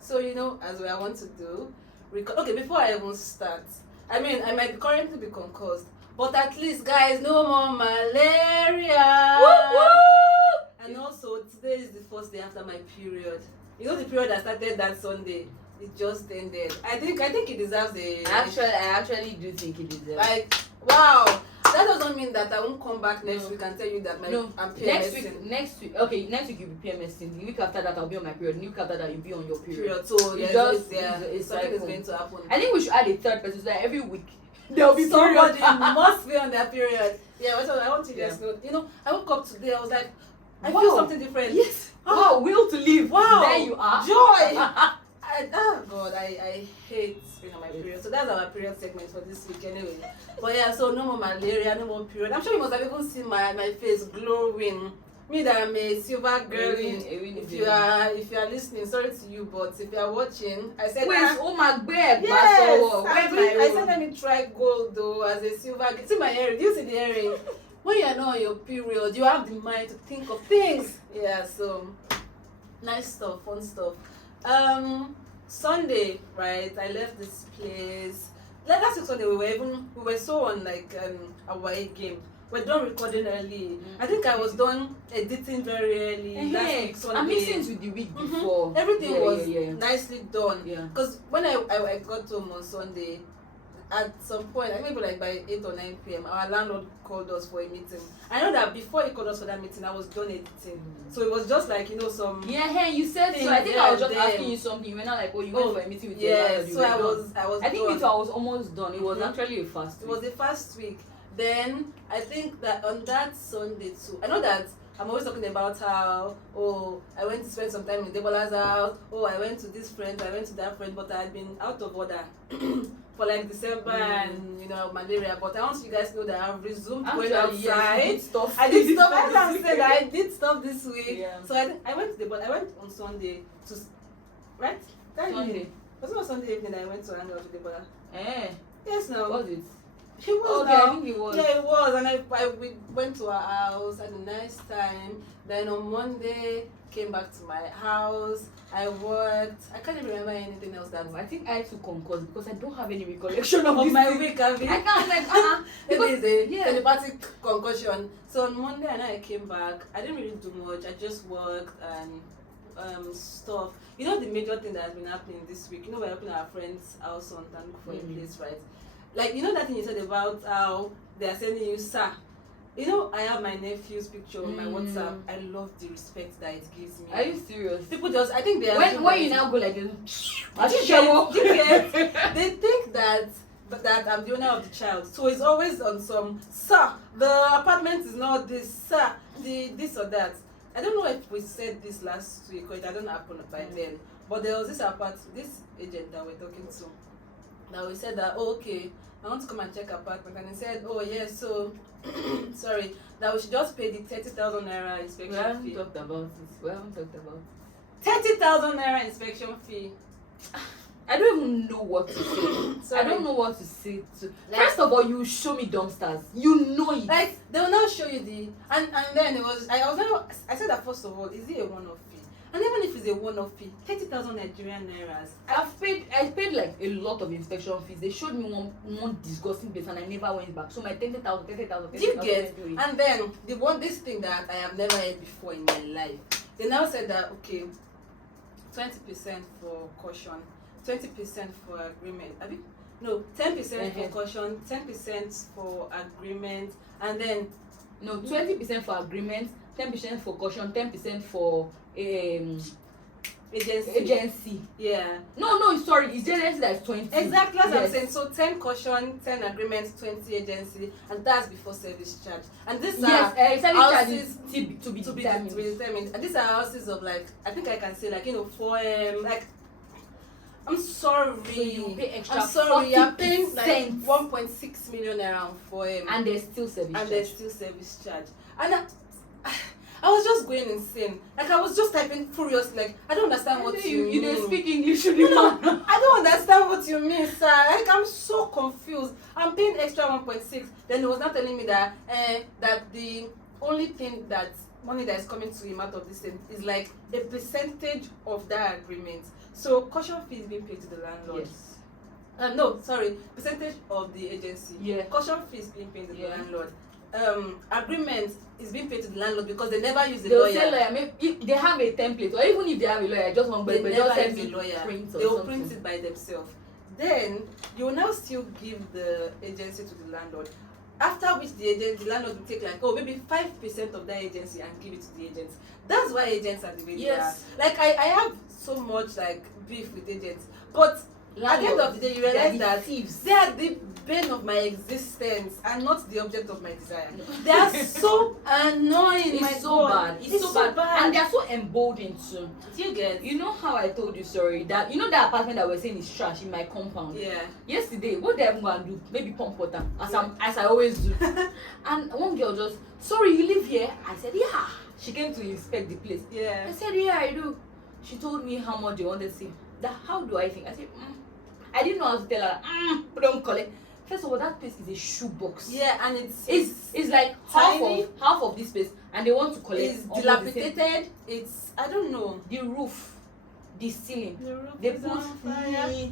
So, as I want to do, okay, before I even start, I might currently be concussed, but at least, guys, no more malaria. Woo! And also, today is the first day after my period. The period that started that Sunday, it just ended. I think it deserves a. I actually do think it deserves. Like, wow. That doesn't mean that I won't come back next week and tell you that I'm PMSing. Next week you'll be PMSing. The week after that I'll be on my period. The week after that you'll be on your period. So something is like going to happen. I think we should add a third person so that every week there'll be somebody period. must be on their period. Yeah, so I want to just know. I woke up today. I was like, I Wow. feel something different. Yes. Wow, will to live. Wow. There you are. Joy. I hate being on my period. So that's our period segment for this week anyway. But yeah, so no more malaria, no more period. I'm sure you must have even seen my face glowing. Me that I'm a silver girl. If you are listening, sorry to you, but if you are watching, I said my bed. yes, I said let me try gold though as a silver girl. See my earring. Do you see the earring? When you are not on your period, you have the mind to think of things. Yeah, so nice stuff, fun stuff. Sunday, right? I left this place. Last week Sunday, we were so on like our game. We're done recording early. I think I was done editing very early. Last week Sunday. I'm missing with the week before. Everything was nicely done. Yeah. Because when I got home on Sunday, at some point, I maybe like by 8 or 9 p.m., our landlord called us for a meeting. I know that before he called us for that meeting, I was done editing. So it was just like, some... Yeah, hey, you said so. I think I was just asking you something. You were not like, you went for a meeting with your landlord. Yeah, so I was I think done. I was almost done. It was actually a fast week. It was a fast week. Then, I think that on that Sunday too, I know that I'm always talking about how, I went to spend some time in Debola's house, I went to this friend, I went to that friend, but I had been out of order for like December and, malaria. But I want you guys to know that I've resumed going outside. Yes, I did stuff. As I'm saying, I did stuff this week. Yeah. So I went to Debola. I went on Sunday to, right? That evening. Was it on Sunday evening I went to hang out with Debola? Yes, no. Was it? It was okay, I think it was. Yeah, it was. And we went to our house, had a nice time. Then on Monday, came back to my house. I worked. I can't even remember anything else that I think I had to concuss because I don't have any recollection of of this my thing. week. I can't like Maybe it's a yeah. telepathic concussion. So on Monday, and I came back. I didn't really do much. I just worked and stuff. You know the major thing that has been happening this week. You know we're helping our friends' house hunt and look for a place, right? Like you know that thing you said about how they are sending you sir. You know I have my nephew's picture on my WhatsApp. I love the respect that it gives me. Are you serious? People just I think they are When you now go like this, they think that I'm the owner of the child, so it's always on some sir. The apartment is not this sir, this or that. I don't know if we said this last week or it hadn't happened by then, but there was this agent that we're talking to. Now we said that okay, I want to come and check apartment, and he said oh yes, so sorry that we should just pay the 30,000 naira inspection fee. We haven't talked about it. 30,000 naira inspection fee. I don't even know what to say. I don't know what to say. First of all, you show me dumpsters. You know it. Like they will now show you and then I said that first of all, is it a one-off fee? And even if it's a one-off fee, 30,000 Nigerian nairas. I paid like a lot of inspection fees. They showed me one disgusting place and I never went back. So my 30,000. Do you get? And then this thing that I have never heard before in my life. They now said that okay, 20% for caution, 20% for agreement. No, 10% for caution, 10% for agreement, and then 20% for agreement, 10% for caution, 10% for agency. Yeah. No, sorry, it's agency that's 20. Exactly as I'm saying. So 10 caution, 10 agreement, 20 agency, and that's before service charge. And these are service houses to be determined. And these are houses of like I think I can say like for like. I'm sorry. So you pay extra. I'm sorry. You're paying like 40%. 1.6 million naira for and there's still service charge. And I was just going insane. Like I was just typing furiously. Like I don't understand what you mean. You don't speak English, no, I don't understand what you mean, sir. Like I'm so confused. I'm paying extra 1.6. Then he was not telling me that that the only thing that money that is coming to him out of this thing is like a percentage of that agreement. So caution fee is being paid to the landlord. Yes. No, sorry, percentage of the agency. Yeah. Caution fee is being paid to the landlord. Agreement is being paid to the landlord because they never use a They'll lawyer. say lawyer. Maybe if they have a template, or even if they have a lawyer, just one. They But never just use a lawyer. Print They will print it by themselves. Then you will now still give the agency to the landlord. After which the landlord will take like maybe 5% of that agency and give it to the agents. That's why agents are the way they are. Like I have so much like beef with agents, but at the end of the day you realize that thieves. They are the bane of my existence and not the object of my desire. They are so annoying. It's so bad. It's so bad. And they are so emboldened too. Do you get? You know how I told you sorry that that apartment that we're saying is trash in my compound. Yeah. Yesterday, what they even gonna do? Maybe pump water as I always do. And one girl just sorry you live here. I said yeah. She came to inspect the place. Yeah. I said yeah I do. She told me how much they wanted to see. That how do I think? I said I didn't know how to tell her. Don't call it. First of all, that place is a shoebox. Yeah, and it's like half of this place, and they want to collect. It's dilapidated. It's I don't know. The roof, the ceiling. The roof they is put on fire.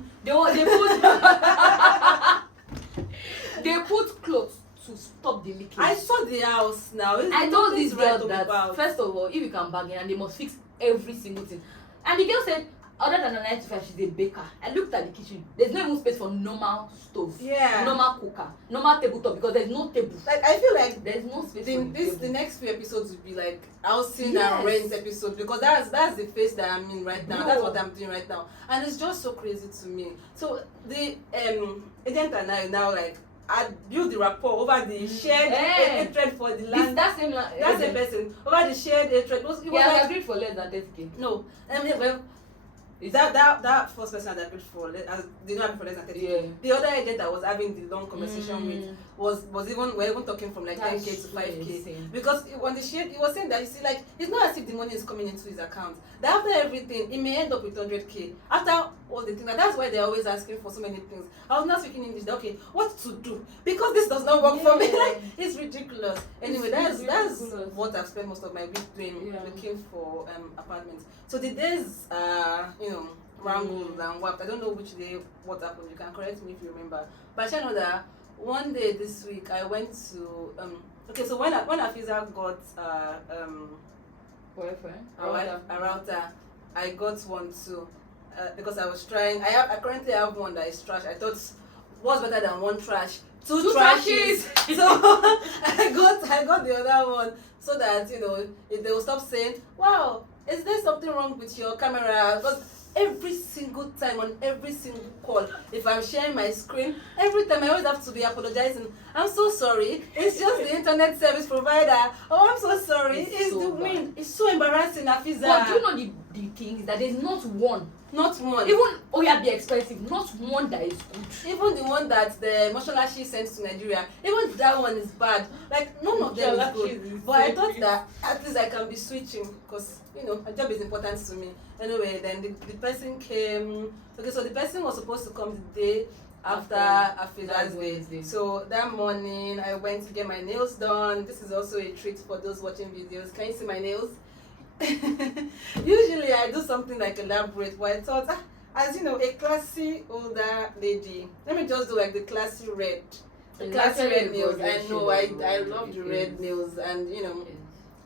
They put clothes to stop the leakage. I saw the house now. I told this girl that first of all, if you can bargain, and they must fix every single thing. And the girl said, other than a 9 to 5, she's a baker. I looked at the kitchen. There's no even space for normal stove, normal cooker, normal tabletop because there's no table. Like I feel like there's no space. The next few episodes will be like housing and rent episodes because that's the phase that I'm in right now. No. That's what I'm doing right now, and it's just so crazy to me. So the agent and I now like I build the rapport over the shared hatred for the land. That same person over the shared hatred. It was like, agreed for less than 30K. No, well. That first person that agreed for did not agree for less than 30. The other agent that was having the long conversation with we're even talking from like That's 10K to 5K. insane. Because on the share, he was saying that, you see, like, it's not as if the money is coming into his account. That after everything, he may end up with 100K. After all the things, and that's why they're always asking for so many things. I was not speaking English. Okay, what to do? Because this does not work for me. Like, it's ridiculous. Anyway, that's what I've spent most of my week doing, looking for apartments. So the days wrangled and what. I don't know which day what happened. You can correct me if you remember. But I know that one day this week I went to okay, so when Afiza got boyfriend, a router, I got one too. Because I was trying. I currently have one that is trash. I thought, what's better than one trash? Two trashes. So I got the other one so that they will stop saying, wow, is there something wrong with your camera? Because every single time on every single call, if I'm sharing my screen, every time I always have to be apologizing. I'm so sorry. It's just the internet service provider. Oh, I'm so sorry. It's so the wind. It's so embarrassing, Afiza. But do you know the thing is that there's not one. Not one. Even Oya be expensive, not one that is good. Even the one that the Mosholashi sent to Nigeria, even that one is bad. Like, none of them is good. But I thought that at least I can be switching because, a job is important to me. Anyway, then the person came. Okay, so the person was supposed to come the day after Afiza's day. So that morning, I went to get my nails done. This is also a treat for those watching videos. Can you see my nails? Usually I do something like elaborate, but I thought, as a classy older lady, let me just do like the classy red. The classy red nails. I know, I love the red nails, and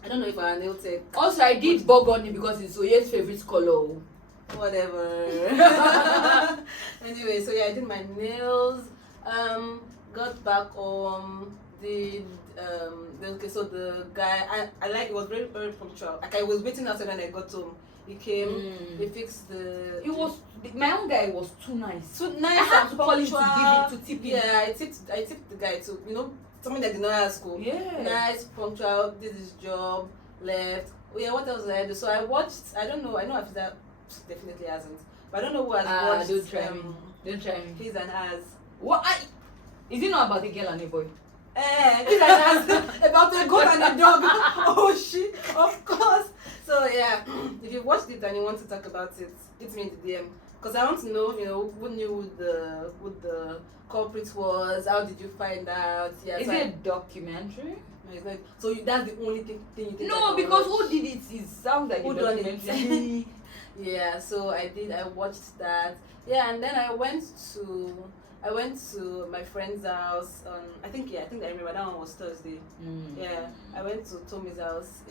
I don't know if I'm a nail tech. Also, I did burgundy because it's Oye's favorite color. Whatever. Anyway, so yeah, I did my nails. Got back home. Okay, so the guy, I like, it was very, very punctual. Like, I was waiting outside when I got home. He came, he fixed my own guy was too nice. Too nice. I had to call him to tip him. Yeah, I tipped the guy too. Something that did not have school. Yeah. Nice, punctual, did his job, left. Oh yeah, what else did I do? So I watched, I don't know, I know Afiza definitely hasn't. But I don't know who has watched. Don't try me. Don't try me. Feez and has. What? Is it not about a girl and a boy? Feez and has about a goat and a dog. Oh shit, of course. So yeah, if you watched it and you want to talk about it, hit me in the DM. Because I want to know, who knew who the culprit was, how did you find out? Yeah, Is it a documentary? No, it's not. So that's the only thing you think. No, because who did it? It sounds like a documentary. Yeah, so I watched that. Yeah, and then I went to my friend's house on, I think I remember that one was Thursday. Yeah, I went to Tomi's house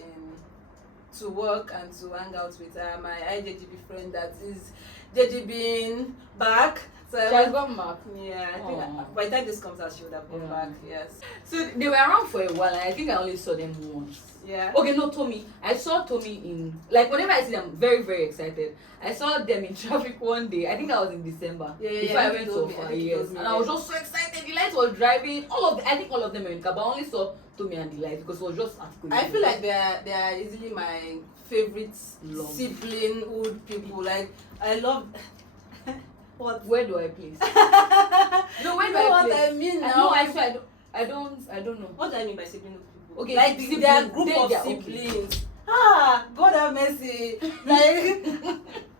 to work and to hang out with my IJGB friend that is JGB back. So she has gone back. Yeah, I think by the time this comes out, she would have gone back. Yes. So they were around for a while, and I think I only saw them once. Yeah. Okay, no, Tomi. I saw Tomi in, like, whenever I see them, I'm very, very excited. I saw them in traffic one day. I think I was in December. Before I went to for years, and I was just so excited. The light was driving. I think all of them were in car, but I only saw Tomi and the light because it was just articulated. I feel like they are easily my favorite siblinghood people. Like, I love. What? Where do I place? No, where do I what place? I mean now? No, I swear I don't know. What do I mean by siblinghood people? Okay, like they are group of siblings. Okay. God have mercy. Like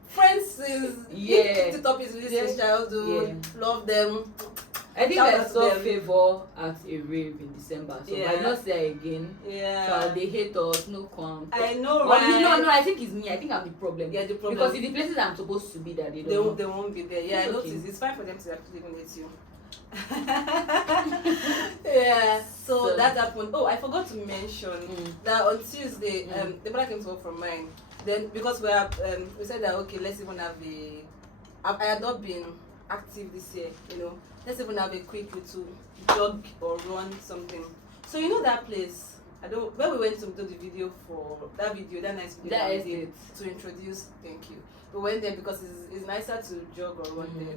friends is Pitstop is really since childhood. Love them. I think I saw Favor at a rave in December, so I not say again. Yeah. So they hate us, no qualm. I know, right? No, I think it's me. I think I'm the problem. Yeah, the problem. Because in the places I'm supposed to be, that they won't be there. Yeah, I noticed. It's fine for them to actually even hate you. Yeah. So that happened. Oh, I forgot to mention that on Tuesday, the brother came to work from mine. Then because we said that okay, let's even have I had not been active this year, let's even have a quick little jog or run something. So that place, where we went to do the video for that nice video that is it. To introduce, thank you. We went there because it's nicer to jog or run there.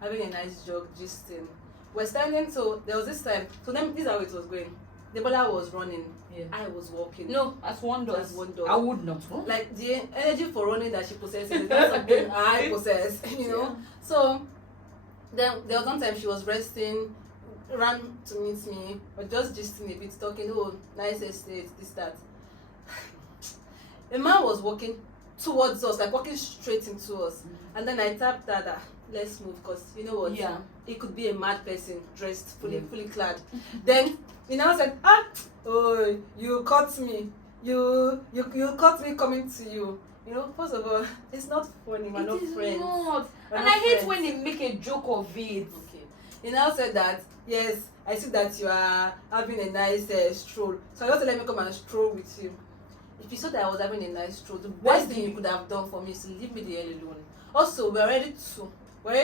Having a nice jog, gisting. We're standing, so there was this time, so then this is how it was going. Debola was running, I was walking. No, as one does. I would not run. Like the energy for running that she possesses is not something I possess, So then there was one time she was resting. ran to meet me, or just gisting a bit, talking, oh, nice estate, this, that. A man was walking towards us, like walking straight into us. And then I tapped that, let's move, because you know what? Yeah. It could be a mad person dressed fully clad. Then he now said, oh, you caught me. You caught me coming to you. You know, first of all, it's not funny. We're not friends. It is not. We're And not I hate friends. when they make a joke of it. Okay. He now said that, yes, I see that you are having a nice stroll. So I just let me come and stroll with you. If you saw that I was having a nice stroll, the best thing you could have done for me is to leave me the hell alone. Also, we're already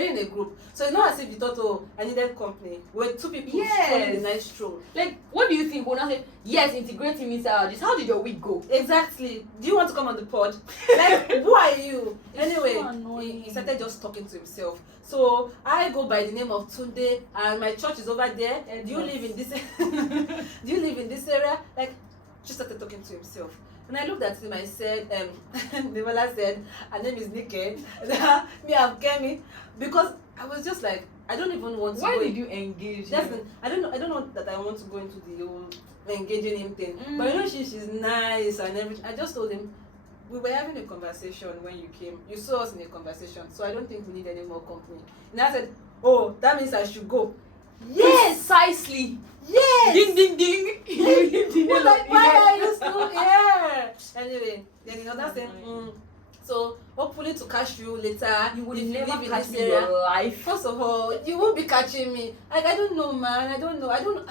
in a group. So it's not as if you thought, oh, I needed company. We're two people strolling a nice stroll. Like, what do you think? When I say, yes, integrate him inside this, how did your week go? Exactly. Do you want to come on the pod? Like, who are you? Anyway, So he started just talking to himself. So I go by the name of Tunde, and my church is over there. Do you live in this? Do you live in this area? Like, just started talking to himself. And I looked at him, I said, Nivola said, her name is Nike, me, I'm Kemi. Because I was just like, I don't even want to Why go. did you engage him? I don't know that I want to go into the whole engaging him thing. But you know, she's nice and everything. I just told him, we were having a conversation when you came. You saw us in a conversation, so I don't think we need any more company. And I said, oh, that means I should go. Yes! Precisely! Yes! Ding ding ding! What, like, why are you still here? Anyway, then you know that's it. So hopefully to catch you later. You will if never live in catch this me in area. your life. First of all, you won't be catching me. Like, I don't know, man. I don't know.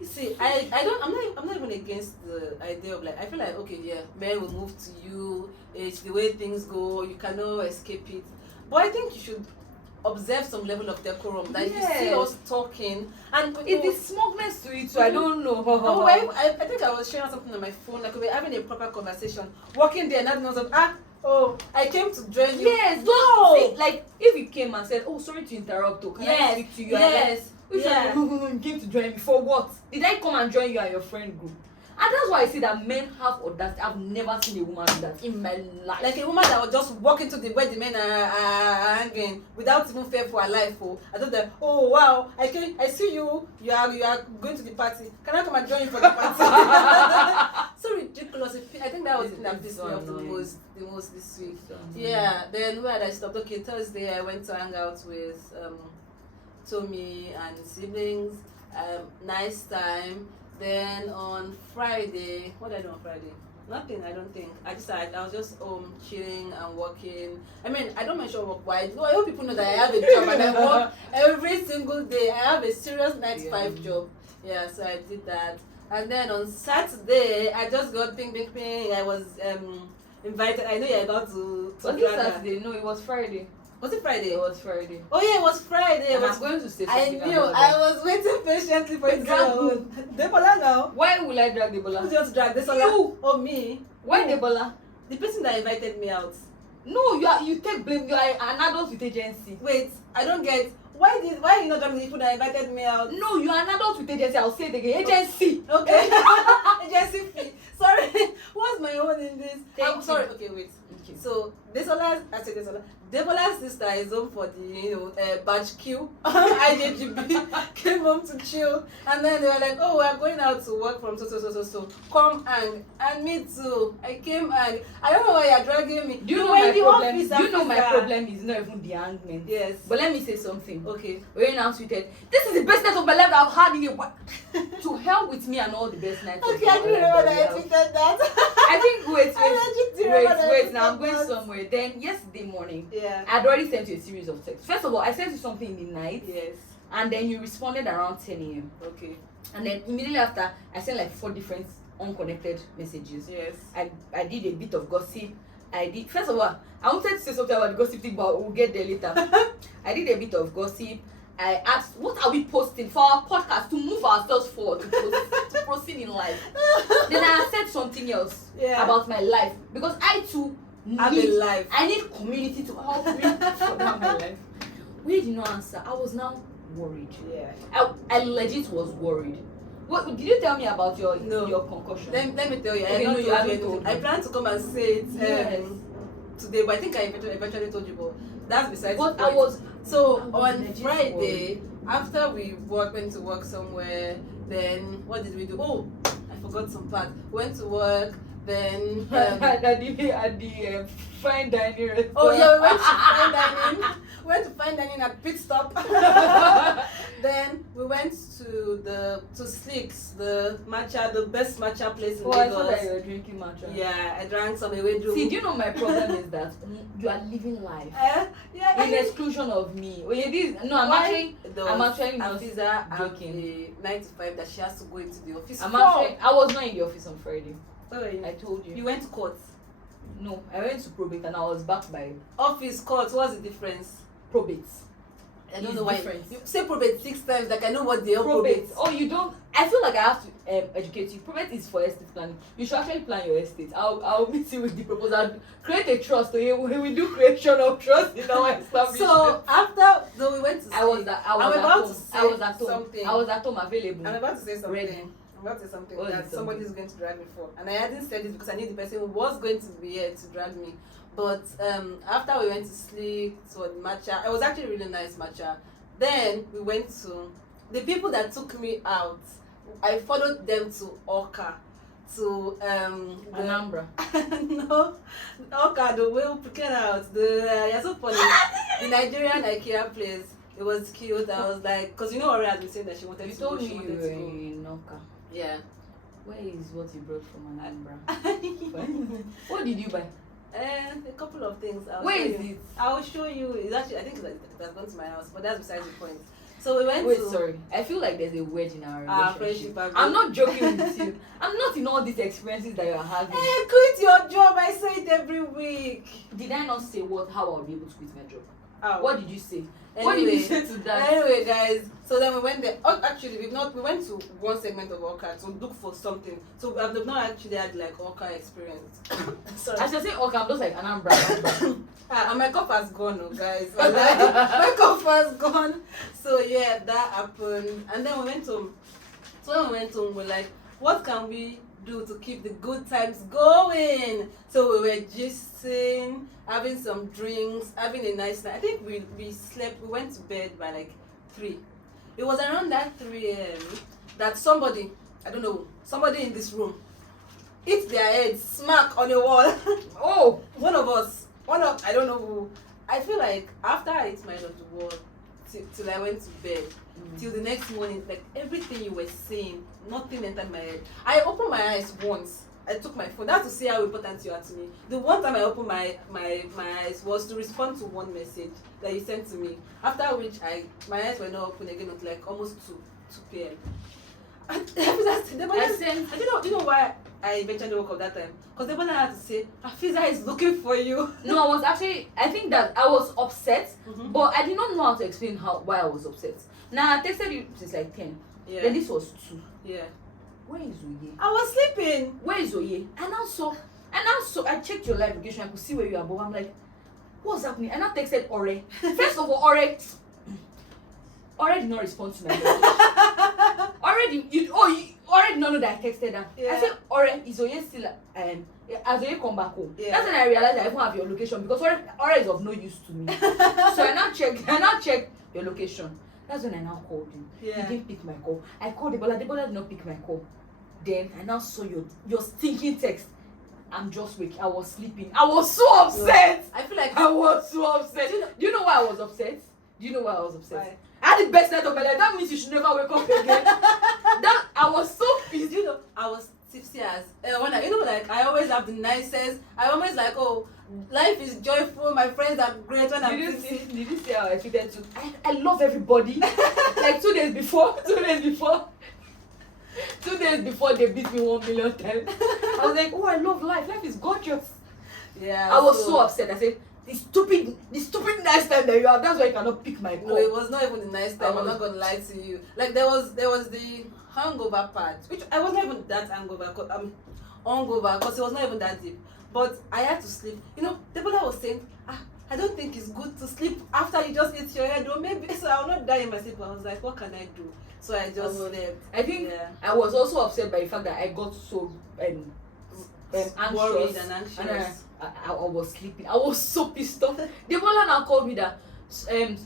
You see, I'm not even against the idea of, like, I feel like, okay, yeah, men will move to you. It's the way things go. You cannot escape it. But I think you should observe some level of decorum. That Yes. you see us talking, and It is smugness to it, so I don't know. no, I think I was sharing something on my phone. Like, we were having a proper conversation. Walking there, and I oh, I came to join you. Yes, don't say, like, if you came and said, oh, sorry to interrupt, oh, can I speak to you? Yes. Which one came to join me for what? Did I come and join you and your friend group? And that's why I say that men have audacity. I've never seen a woman do that in my life. Like a woman that will just walk into where the men are hanging without even fear for her life. Oh, I thought that, oh wow, I see you. You are going to the party. Can I come and join you for the party? So ridiculous. I think that was the thing that pissed me off the most this week. Yeah. Then where did I stop? Okay, Thursday I went to hang out with Tomi and siblings. Nice time. Then on Friday, what did I do on Friday? Nothing, I don't think. I was just home chilling and working. I mean, I don't mention work, but I hope people know that I have a job and I work every single day. I have a serious 9-to-5 job. Yeah, so I did that. And then on Saturday, I just got ping. I was invited. I know you're about to Was it Saturday? No, it was Friday. Was it Friday? It was Friday. Oh yeah, it was Friday. And I'm going to say I something knew. about I that. was waiting patiently for it to Drag go. Debola now. Why will I drag Who Debola? just dragged this? You. Oh, me. Why Who? Debola? The person that invited me out. No, you take blame. You are an adult with agency. Wait, I don't get. Why you not dragging the people that invited me out? No, you are an adult with agency. I'll say it again. Agency. Okay. Agency fee. Sorry. What's my own in this? Thank Sorry. you. Okay, wait. Okay. So Debola's sister is home for the batch Q. IJGB came home to chill, and then they were like, oh, we're going out to work from so. Come and me too. I came and I don't know why you're dragging me. Do you know my problem is not even the hangment. Yes. But let me say something. Okay. When now tweeted, this is the best night of my life that I've had in a while. To hell with me and all the best nights. Okay, of I my didn't life remember that that I we have. tweeted that. I think wait. Now I'm tweeted going that. somewhere. Then yesterday morning, Yeah. I had already sent you a series of texts. First of all, I sent you something in the night, Yes. and then you responded around 10 a.m. Okay. And then immediately after, I sent like 4 different unconnected messages. Yes. I did a bit of gossip. First of all, I wanted to say something about the gossip thing, but we'll get there later. I did a bit of gossip. I asked, what are we posting for our podcast to move ourselves forward, to proceed in life? Then I said something else about my life, because I too I need community to help me further my life. We did not answer. I was now worried. Yeah. I legit was worried. What did you tell me about your concussion? Let me tell you. Okay, I you haven't told me. I plan to come and say it today, but I think I eventually told you. But that's besides. But the I point. was So I'm on legit Friday, after we went to work somewhere, then what did we do? Oh, I forgot some part. Went to work, then at the fine dining restaurant. oh yeah, we went to fine dining. Went to fine dining at Pitstop. Then we went to Slicks, the best matcha place in Oh, Lagos. I thought that you were drinking matcha. Yeah, I drank some ewedu. See, do you know my problem is that you are living life Yeah, in exclusion of me. Oh, yeah, this no, I'm actually not Afiza joking. 9 to 5 that she has to go into the office. I was not in the office on Friday. Where were you? I told you. You went to court. No, I went to probate and I was back by Office, court, what's the difference? probate. I don't It's know why. different. You say probate 6 times, like I know what they are Probate. probate. Oh, you don't. I feel like I have to educate you. Probate is for estate planning. You should actually plan your estate. I'll meet you with the proposal. Create a trust. So we do creation of trust in our establishment. So after we went to I was at home. something. I was at home available. I'm about to say something. Ready. I'm about to say something What that is somebody is going to drag me for. And I hadn't said it because I knew the person who was going to be here to drag me. But after we went to sleep, to the matcha, it was actually really nice matcha. Then we went to the people that took me out. I followed them to Oka, to Anambra. no, Oka, the way we picked out. You're so funny. The Nigerian IKEA place. It was cute. I was like, because you know Ori had been saying that she wanted You to told go. me She you wanted were to go. in Noka. Yeah. Where is what you brought from Anambra? What did you buy? A couple of things. Where is it? I'll show you. It's actually, I think it has gone to my house, but that's besides the point. So we went Wait, to. sorry. I feel like there's a wedge in our Friendship. relationship. I'm not joking with you. I'm not in all these experiences that you're having. Hey, quit your job. I say it every week. Did I not say how I'll be able to quit my job? Oh. What did you say? Anyway, What did you say to that? Anyway, guys, so then we went there. Oh, actually, we went to one segment of Orca to look for something. So we've not actually had like Orca experience. Sorry. I should say, okay, I'm just like Anambra. And my cup has gone, oh, guys. My cup has gone. So yeah, that happened. And then we went home. So when we went home, we're like, what can we do to keep the good times going? So we were gisting, having some drinks, having a nice night. I think we slept, we went to bed by like 3. It was around that 3 a.m. that somebody, I don't know, somebody in this room hit their head smack on a wall. Oh! I don't know who. I feel like after I hit my head on the wall, till I went to bed, till the next morning, like everything you were saying, nothing entered my head. I opened my eyes once. I took my phone. That's to see how important you are to me. The one time I opened my eyes was to respond to one message that you sent to me. After which my eyes were not open again until like almost 2 p.m. And do you know why I eventually woke up that time? Because the one had to say, Afiza is looking for you. No, I think that I was upset, but I did not know how to explain why I was upset. Now, I texted you since like 10. Yeah. Then this was 2. Yeah. Where is Oye? I was sleeping. Where is Oye? And also, I checked your live location. I could see where you are, but I'm like, what's happening? And I texted Ore. First of all, Ore did not respond to my message. Already did not know that I texted her. Yeah. I said, Ore, is Oye still has Oye come back home? Yeah. That's when I realized I even have your location because Ore is of no use to me. So I now checked your location. That's when I now called you. Yeah. You didn't pick my call. I called Debola. Debola did not pick my call. Then I now saw your stinking text. I'm just waking. I was sleeping. I was so upset. I feel like I was so upset. Do you know why I was upset? Why? I had the best night of my life. That means you should never wake up again. I was so pissed. You know, I was tipsy as like I always have the nicest. I always like, oh, life is joyful. My friends are great when I'm tipsy. Did you see how I tweeted to? I love everybody. Like 2 days before. 2 days before they beat me 1 million times. I was like, oh, I love life. Life is gorgeous. Yeah. I was so upset. I said, the stupid nice time that you have. That's why you cannot pick my call. No, it was not even the nice time. I'm not gonna lie to you. Like there was the hangover part, which I was not even that hungover. Hungover because it was not even that deep. But I had to sleep. You know, Debola was saying, I don't think it's good to sleep after you just hit your head. Or maybe so I'll not die in my sleep. I was like, what can I do? So I just slept. I think I was also upset by the fact that I got so worried anxious. and anxious. And I was sleeping. I was so pissed off. Debola now called me that we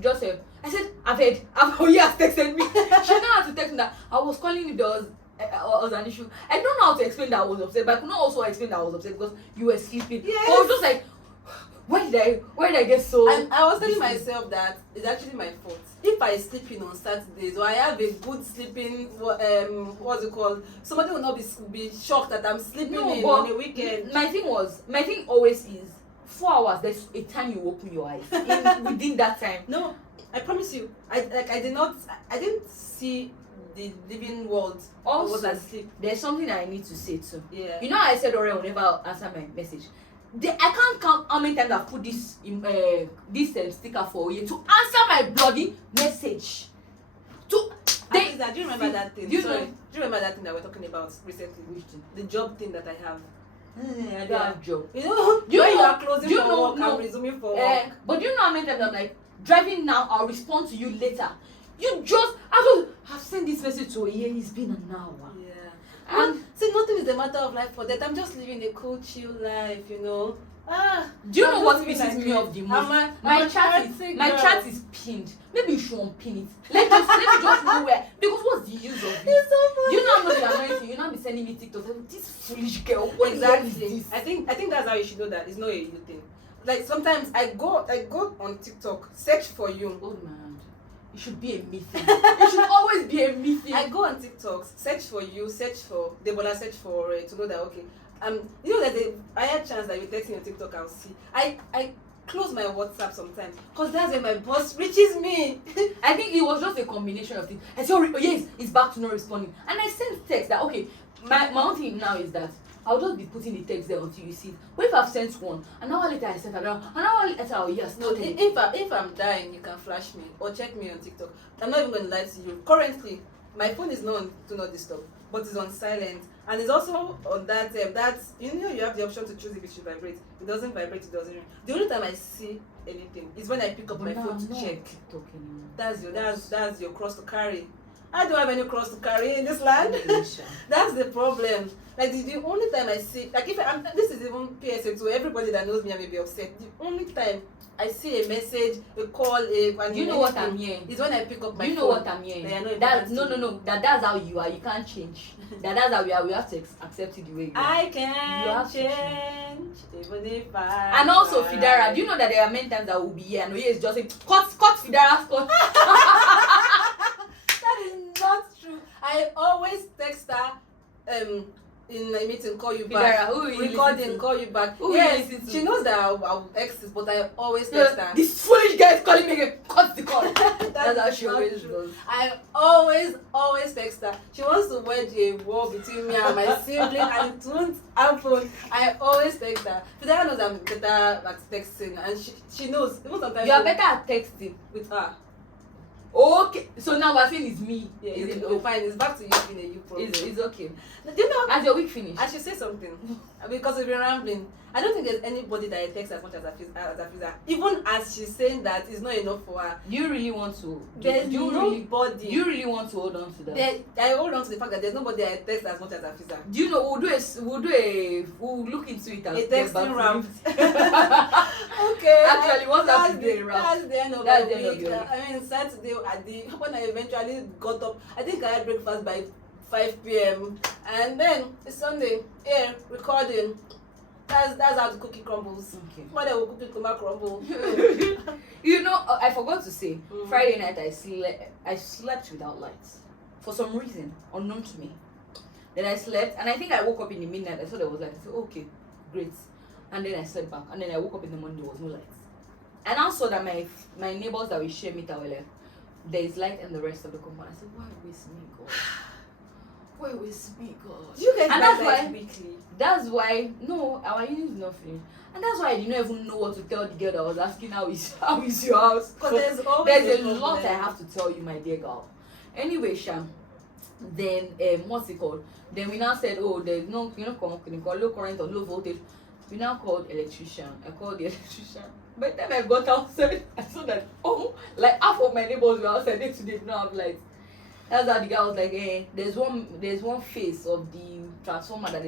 just I said, I've heard. He has texted me. She now had to text me that I was calling if there was an issue. I don't know how to explain that I was upset, but I could not also explain that I was upset because you were sleeping. Yes. But I was just like, where did I get so? And I was telling myself that it's actually my fault. If I sleep in on Saturdays or I have a good sleeping, what's it called? Somebody will not be shocked that I'm sleeping in on a weekend. My thing always is 4 hours. There's a time you open your eyes within that time. No, I promise you, I didn't see the living world. Also, I was asleep. There's something I need to say too. Yeah. You know, I said already, will never answer my message. I can't count how many times I've put this sticker for you to answer my bloody message. Do you remember that thing? Do you remember that thing that we're talking about recently? Which thing? The job thing that I have. I don't have job. You know, you are closing for work and resuming for work. But do you know how many times I'm like, driving now, I'll respond to you later. I've sent this message to a year, it's been an hour. Yeah. And see, nothing is a matter of life or death. I'm just living a cool, chill life, you know. Do you know what pisses me off the most? My chat is pinned. Maybe you should unpin it. Let me just know where. Because what's the use of it? It's so funny. Do you know I'm not annoying you? You'll not be sending me TikToks. This foolish girl. What exactly. is this? I think that's how you should know that it's not a you thing. Like sometimes I go on TikTok, search for you. Oh man, it should be a me thing. It should always be a me thing. I go on TikTok, search for you, search for Debola, search for to know that okay. You know that I had chance that you text me on TikTok, I'll see. I close my WhatsApp sometimes because that's where my boss reaches me. I think it was just a combination of things. I said, yes, it's back to not responding. And I sent text that, okay, my own thing now is that I'll just be putting the text there until you see it. But if I've sent one, an hour later I sent another, an hour later I'll yes. No, if I'm dying, you can flash me or check me on TikTok. I'm not even going to lie to you. Currently, my phone is not on Do Not Disturb, but it's on silent. And it's also on that you know you have the option to choose if it should vibrate. It doesn't vibrate, it doesn't ring. The only time I see anything is when I pick up my phone to check. TikTok anymore. That's your cross to carry. I don't have any cross to carry in this land. That's the problem. Like the only time I see, like if this is even PSA to everybody that knows me, I may be upset. The only time I see a message, a call, and you know what I'm hearing? Is when I pick up my phone. You know what I'm hearing? That's how you are. You can't change. That's how we are. We have to accept it the way you are. I can change even if I. And also Fidara, do you know that there are many times that will be here and we is just saying cut Fidara's cut. That is not true. I always text her in a meeting, call you back. Recording, call you back. Yes, she knows that I'll exit, but I always text her. This foolish guy is calling me again. Cut the call. That's how she always does. I always text her. She wants to wedge a war between me and my sibling, and it won't happen. I always text her. Fidara knows I'm better at texting, and she knows. Even sometimes you are better at texting with her. Okay, so now we're saying it's me. Yeah, it's fine. It's back to you being a you problem. It's okay. Do you know? As your week finished, I should say something because we've been rambling. I don't think there's anybody that I text as much as Afiza. Even as she's saying that it's not enough for her. Do you really want to? There's nobody. Do you really want to hold on to that? I hold on to the fact that there's nobody I text as much as Afiza. Do you know we'll look into it as a texting ramp. Okay. Actually, what's happening? That's the end of the week. I mean, Saturday when I eventually got up, I think I had breakfast by 5 p.m. and then it's Sunday. Here recording. That's how the cookie crumbles. Okay. Mother will cook it, crumble. You know, I forgot to say. Friday night I slept without lights for some reason unknown to me. Then I slept, and I think I woke up in the midnight. I saw there was light. I said, okay, great. And then I slept back, and then I woke up in the morning. There was no lights. And I saw that my neighbors that we share meter were like, there is light in the rest of the compound. I said, why waste me, God? Why waste me, God? You guys, and that's why weekly. That's why no, our unit is not finished, and that's why I didn't even know what to tell the girl that was asking how is your house. Because there's a lot I have to tell you, my dear girl. Anyway, Sham. Then what's it called? Then we now said, oh, there's no low current or low voltage. We now called electrician. I called the electrician. By the time I got outside, I saw that like half of my neighbors were outside. They did not have lights. That's how the guy was like, there's one phase of the transformer that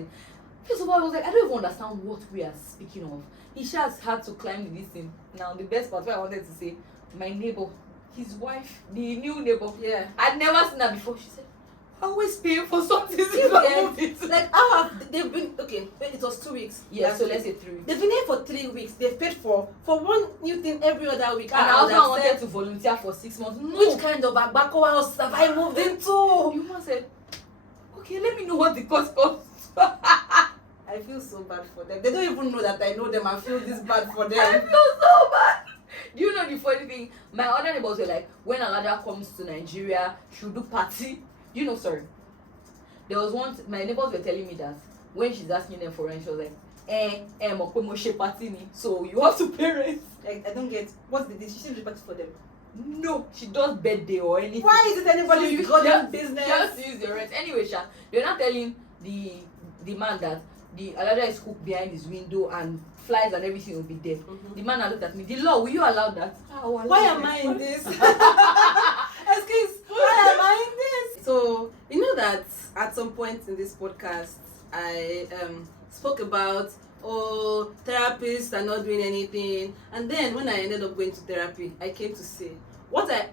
first of all, I was like, I don't even understand what we are speaking of. He just had to climb this thing. Now the best part what I wanted to say, my neighbor his wife, the new neighbor, Yeah. I'd never seen her before. She said, always paying for something. Like how have they've been okay? It was 2 weeks. Yeah, so let's say 3 weeks. They've been here for 3 weeks. They've paid for one new thing every other week. And I also wanted to volunteer for 6 months. No. Which kind of Agbako house have I moved into? The woman said, okay, let me know what the cost costs. I feel so bad for them. They don't even know that I know them. I feel this bad for them. I feel so bad. Do you know the funny thing? My other neighbors were like, when Alhaja comes to Nigeria, she'll do party. You know, sorry. There was one, my neighbors were telling me that when she's asking them for rent, she was like, Mokomoshe party ni, so you have to pay rent. Like, I don't get, what's the deal? She should do party for them. No, she does birthday or anything. Why is it anybody's goddamn business? Just use your rent. Anyway, Sha, they're not telling the man that the Alhaja is cooked behind his window and flies and everything will be there. Mm-hmm. The man looked at me. The law, will you allow that? Why am I in this? Excuse, why am I in this? So, you know that at some point in this podcast, I spoke about, therapists are not doing anything. And then when I ended up going to therapy, I came to say,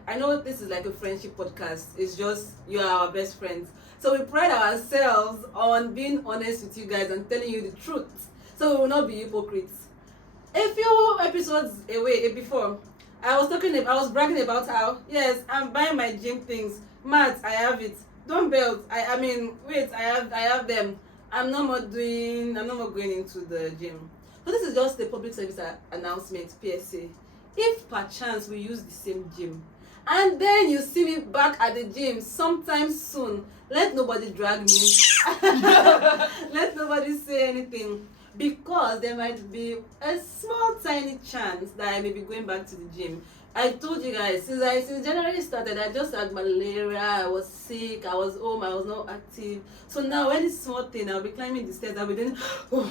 I know this is like a friendship podcast. It's just, you are our best friends. So we pride ourselves on being honest with you guys and telling you the truth. So we will not be hypocrites. A few episodes before, I was bragging about how, yes, I'm buying my gym things. Mats, I have it. Dumbbells, I have them. I'm not more going into the gym. So this is just a public service announcement, PSA. If perchance we use the same gym, and then you see me back at the gym sometime soon, let nobody drag me. Let nobody say anything. Because there might be a small tiny chance that I may be going back to the gym. I told you guys, since January started, I just had malaria, I was sick, I was home, I was not active. So now any small thing, I'll be climbing the stairs, I'll be doing, and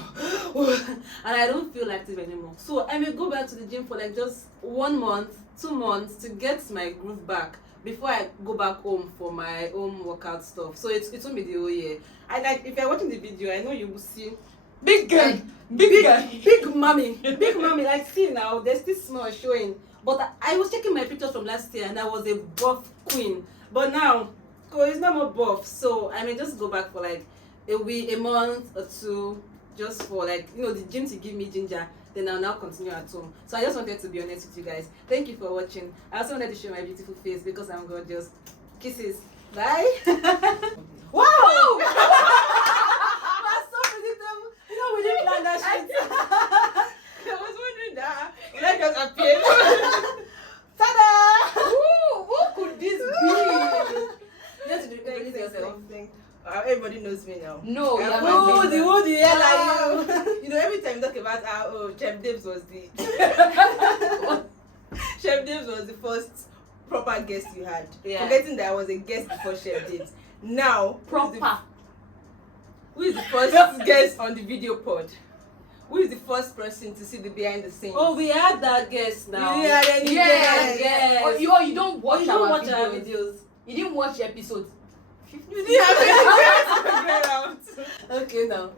I don't feel active anymore. So I may go back to the gym for like just 1 month, 2 months to get my groove back before I go back home for my own workout stuff. So it won't be the whole year. If you're watching the video, I know you will see big mommy, like see now, there's this small showing. But I was checking my pictures from last year and I was a buff queen. But now, it's not more buff. So I may just go back for like a week, a month or two, just for like, the gym to give me ginger. Then I'll now continue at home. So I just wanted to be honest with you guys. Thank you for watching. I also wanted to show my beautiful face because I'm gorgeous. Kisses. Bye. Wow! That's so predictable. We didn't plan that shit. I was wondering that. That just appeared. Ta-da! Who could this be? You have to introduce yourself. Everybody knows me now. No, yeah, who the hell are you? You know, every time you talk about how Chef Debs was Chef Debs was the first proper guest you had. Yeah. Forgetting that I was a guest before Chef Debs. Now, proper. Who is the first guest on the video pod? Who is the first person to see the behind the scenes? Oh, we had that guest now. You had any guest? Yes. Oh, you don't watch our videos. You didn't watch the episodes. You didn't have any guests. Okay, now.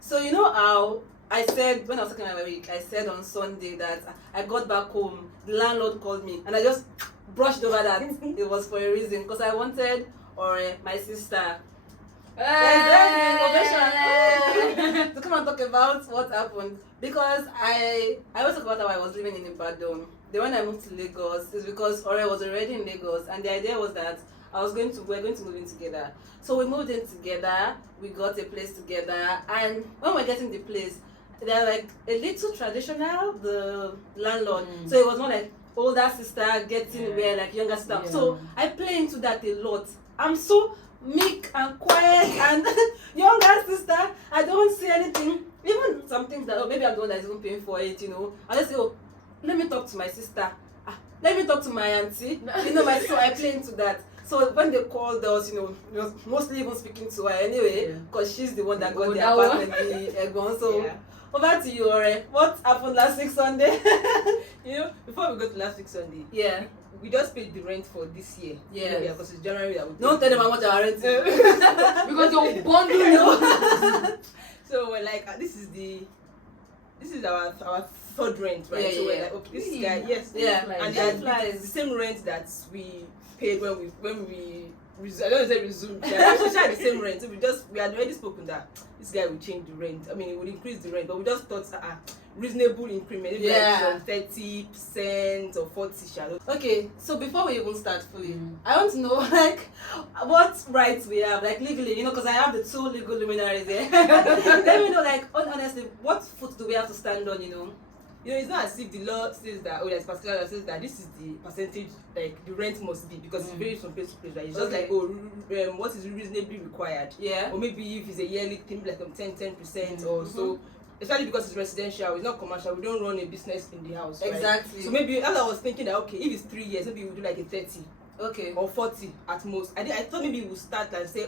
So you know how I said when I was talking about my week, I said on Sunday that I got back home, the landlord called me, and I just brushed over that. It was for a reason, because I wanted my sister to come and talk about what happened, because I always talk about how I was living in Ibadan. Then when I moved to Lagos, it's because Ore was already in Lagos, and the idea was that we're going to move in together. So we moved in together, we got a place together, and when we're getting the place, they're like a little traditional, the landlord. So it was not like older sister getting where like younger stuff. Yeah. So I play into that a lot. I'm so meek and quiet and younger sister, I don't see anything. Even some things that maybe I'm the one that's even paying for it, I just say, let me talk to my sister. Let me talk to my auntie. So I play into that. So when they called us, was mostly even speaking to her anyway, because she's the one that got the apartment, the Egon. So over to you, Ore. What happened last week Sunday? Before we go to last week Sunday, we just paid the rent for this year. Yeah, because it's January that we paid. Don't tell them how much our rent is. Because they'll bundle you. So we're like, this is our third rent, right? Yeah, so we're yeah. like, okay, this guy, yes, Yeah. and Time then flies. it's the same rent that we paid when we I don't say resumed. Yeah, we share the same rent. So we had already spoken that this guy will change the rent. I mean, it would increase the rent, but we just thought reasonable increment, maybe like some 30% or 40%. Okay, so before we even start fully, I want to know like what rights we have, like legally, because I have the 2 legal luminaries there. Let me know, like honestly, what foot do we have to stand on, It's not as if the law says that, there's particular law says that this is the percentage, like the rent must be, because it varies from place to place, right? It's just like, what is reasonably required? Yeah. Or maybe if it's a yearly thing, like 10% or so. Especially because it's residential, it's not commercial. We don't run a business in the house. Exactly. Right? So maybe, as I was thinking that, okay, if it's 3 years, maybe we'll do like a 30. Okay. Or 40 at most. I thought maybe we'll start and say,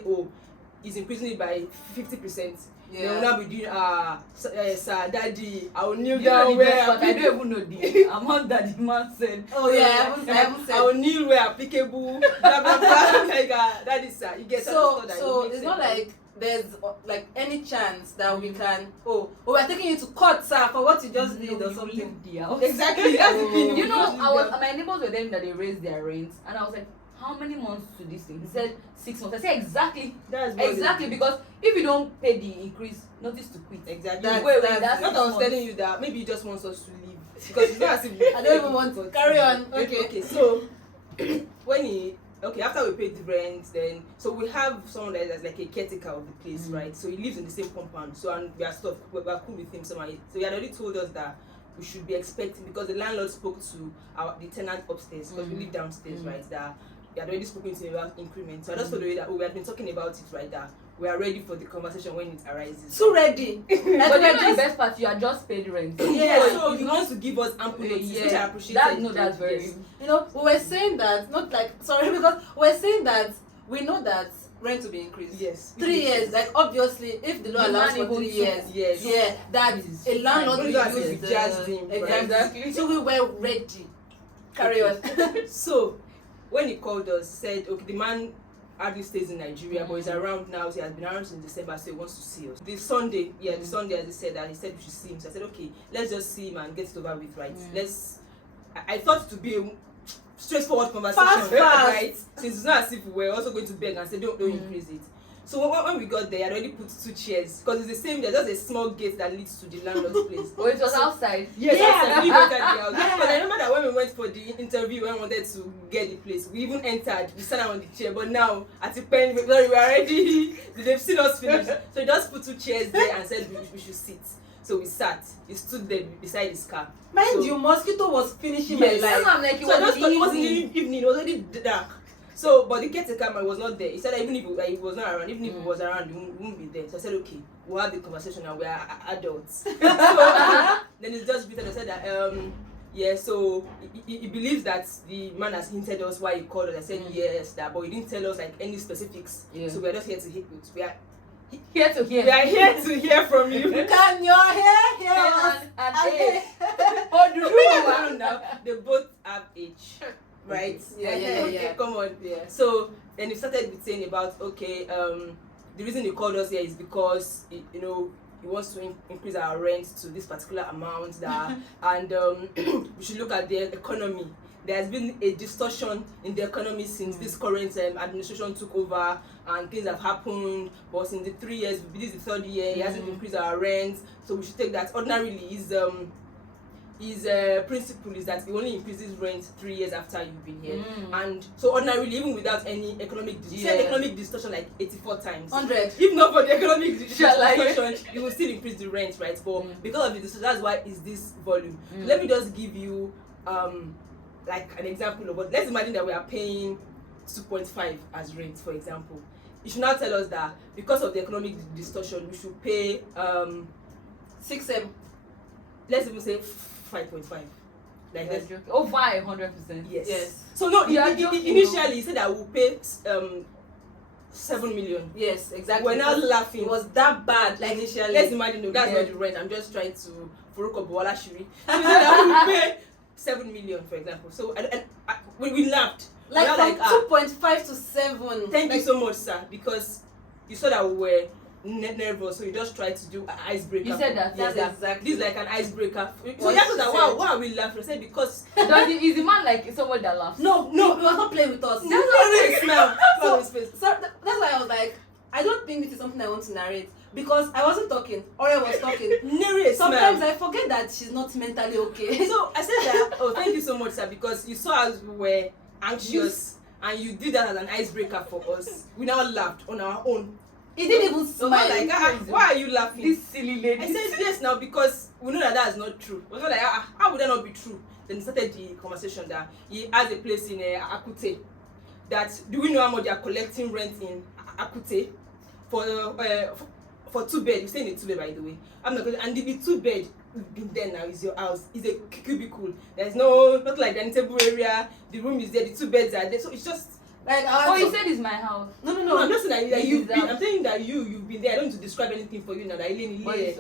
it's increasing it by 50%. Yeah. Then we'll now be doing, sir, daddy, I will kneel You know down the where best part, I don't even know the amount that the man said. Oh yeah, I haven't said. I will kneel where applicable. Blah blah blah. Like that is sir. You get So that it's not like there's like any chance that we can we're taking you to court, sir, for what you just did or something. Exactly. That's the thing. You know, my neighbors were telling me that they raised their rent, and I was like, how many months to this thing? He said 6 months. I said exactly. Exactly, because if you don't pay the increase, notice to quit. Exactly. That's what I was telling you, that maybe he just wants us to leave, because it's not as if I don't even want to carry on. Okay. So after we paid the rent, then so we have someone that's like a caretaker of the place, right? So he lives in the same compound. So and we are cool with him somehow. So he had already told us that we should be expecting, because the landlord spoke to the tenant upstairs, because we live downstairs, right? That we had already spoken to him about increment. So I just told the way that we had been talking about it, right? That we are ready for the conversation when it arises. So ready. But you know the best part, you are just paid rent. Yeah. So he wants to give us ample notice, which I appreciate. That's very. We were saying that, not like because we're saying that we know that rent will be increased. Yes. 3 years, like obviously, if the law allows for 3 years, yes, that a landlord will use exactly. So we were ready. Carry on. So when he called us, said, okay, the man hardly stays in Nigeria, but he's around now. He has been around since December, so he wants to see us. The Sunday, as he said, that he said we should see him. So I said, okay, let's just see him and get it over with, right? I thought it to be a straightforward conversation, fast. Right? Since it's not as if we were also going to beg and say, don't increase it. So when we got there, I already put 2 chairs, because it's the same. There's just a small gate that leads to the landlord's place. Oh, it was outside. Yes, outside. We entered the house. But I remember that when we went for the interview, when we wanted to get the place, we even entered. We sat down on the chair. But now at the pen, we were already. They've seen us finish. So he just put 2 chairs there and said we should sit. So we sat. He stood there beside his car. Mind you, mosquito was finishing my life. I'm like, it wasn't evening. It was already dark. So, but the caretaker man was not there. He said that even if he was not around, even if he was around, he wouldn't be there. So I said, okay, we'll have the conversation and we are adults. So then it's just bitter. I said that so he believes that the man has hinted us why he called us. I said yes, that, but he didn't tell us like any specifics. Yeah. So we are just here to hear. We are here to hear. We are here to hear from you. Can you hear us? Oh, now they both have age. Right? Yeah. Come on. Yeah. So then he started with saying about the reason he called us here is because he wants to increase our rent to this particular amount and we should look at the economy. There has been a distortion in the economy since this current administration took over, and things have happened. But in the 3 years, this is the 3rd year, he hasn't increased our rent, so we should take that. Ordinarily, his principle is that he only increases rent 3 years after you've been here, and so ordinarily, even without any economic distortion like 84 times, 100. If not for the economic distortion, you will still increase the rent, right? But because of the distortion, that's why it's this volume. So let me just give you like an example of what. Let's imagine that we are paying 2.5 as rent, for example. You should now tell us that because of the economic distortion, we should pay 6M. Let's even say 5.5. Like that's over 100%. Yes. So no, initially he said that we'll pay 7 million. Yes, exactly. We're now laughing. It was that bad initially. Let's imagine that's not the rent. I'm just trying to Furuko Bwala Shiri. So we said that we'll pay 7 million, for example. So and we laughed. Like from 2.5 to 7. Thank you so much, sir, because you saw that we were nervous, so you just try to do an icebreaker. You said that. Yes, That's exactly. this is like an icebreaker. So What you asked she that, said. why are we laughing? I said because Is the man like somebody that laughs? No, he was not playing with us. that's what it smell. So, His face. that's why I was like, I don't think this is something I want to narrate because I wasn't talking. Ore was talking. Narrate Sometimes smell. I forget that she's not mentally okay. So I said that. Oh, thank you so much, sir, because you saw us we were anxious and you did that as an icebreaker for us. We now laughed on our own. He didn't even So smile. I was like, why are you laughing? This silly lady. I said yes now because we know that is not true. I was like, how would that not be true? Then he started the conversation that he has a place in Akute. That do we know how much they are collecting rent in Akute for 2 bed? You stay in a 2 bed, by the way. I'm not going. And the 2 bed there now is your house. It's a cubicle. There's not like dining table area. The room is there. The 2 beds are there. So it's just. Like, You said it's my house. no. No, I'm just saying that This you've is been. I'm saying that you've been there. I don't need to describe anything for you now. That But it's,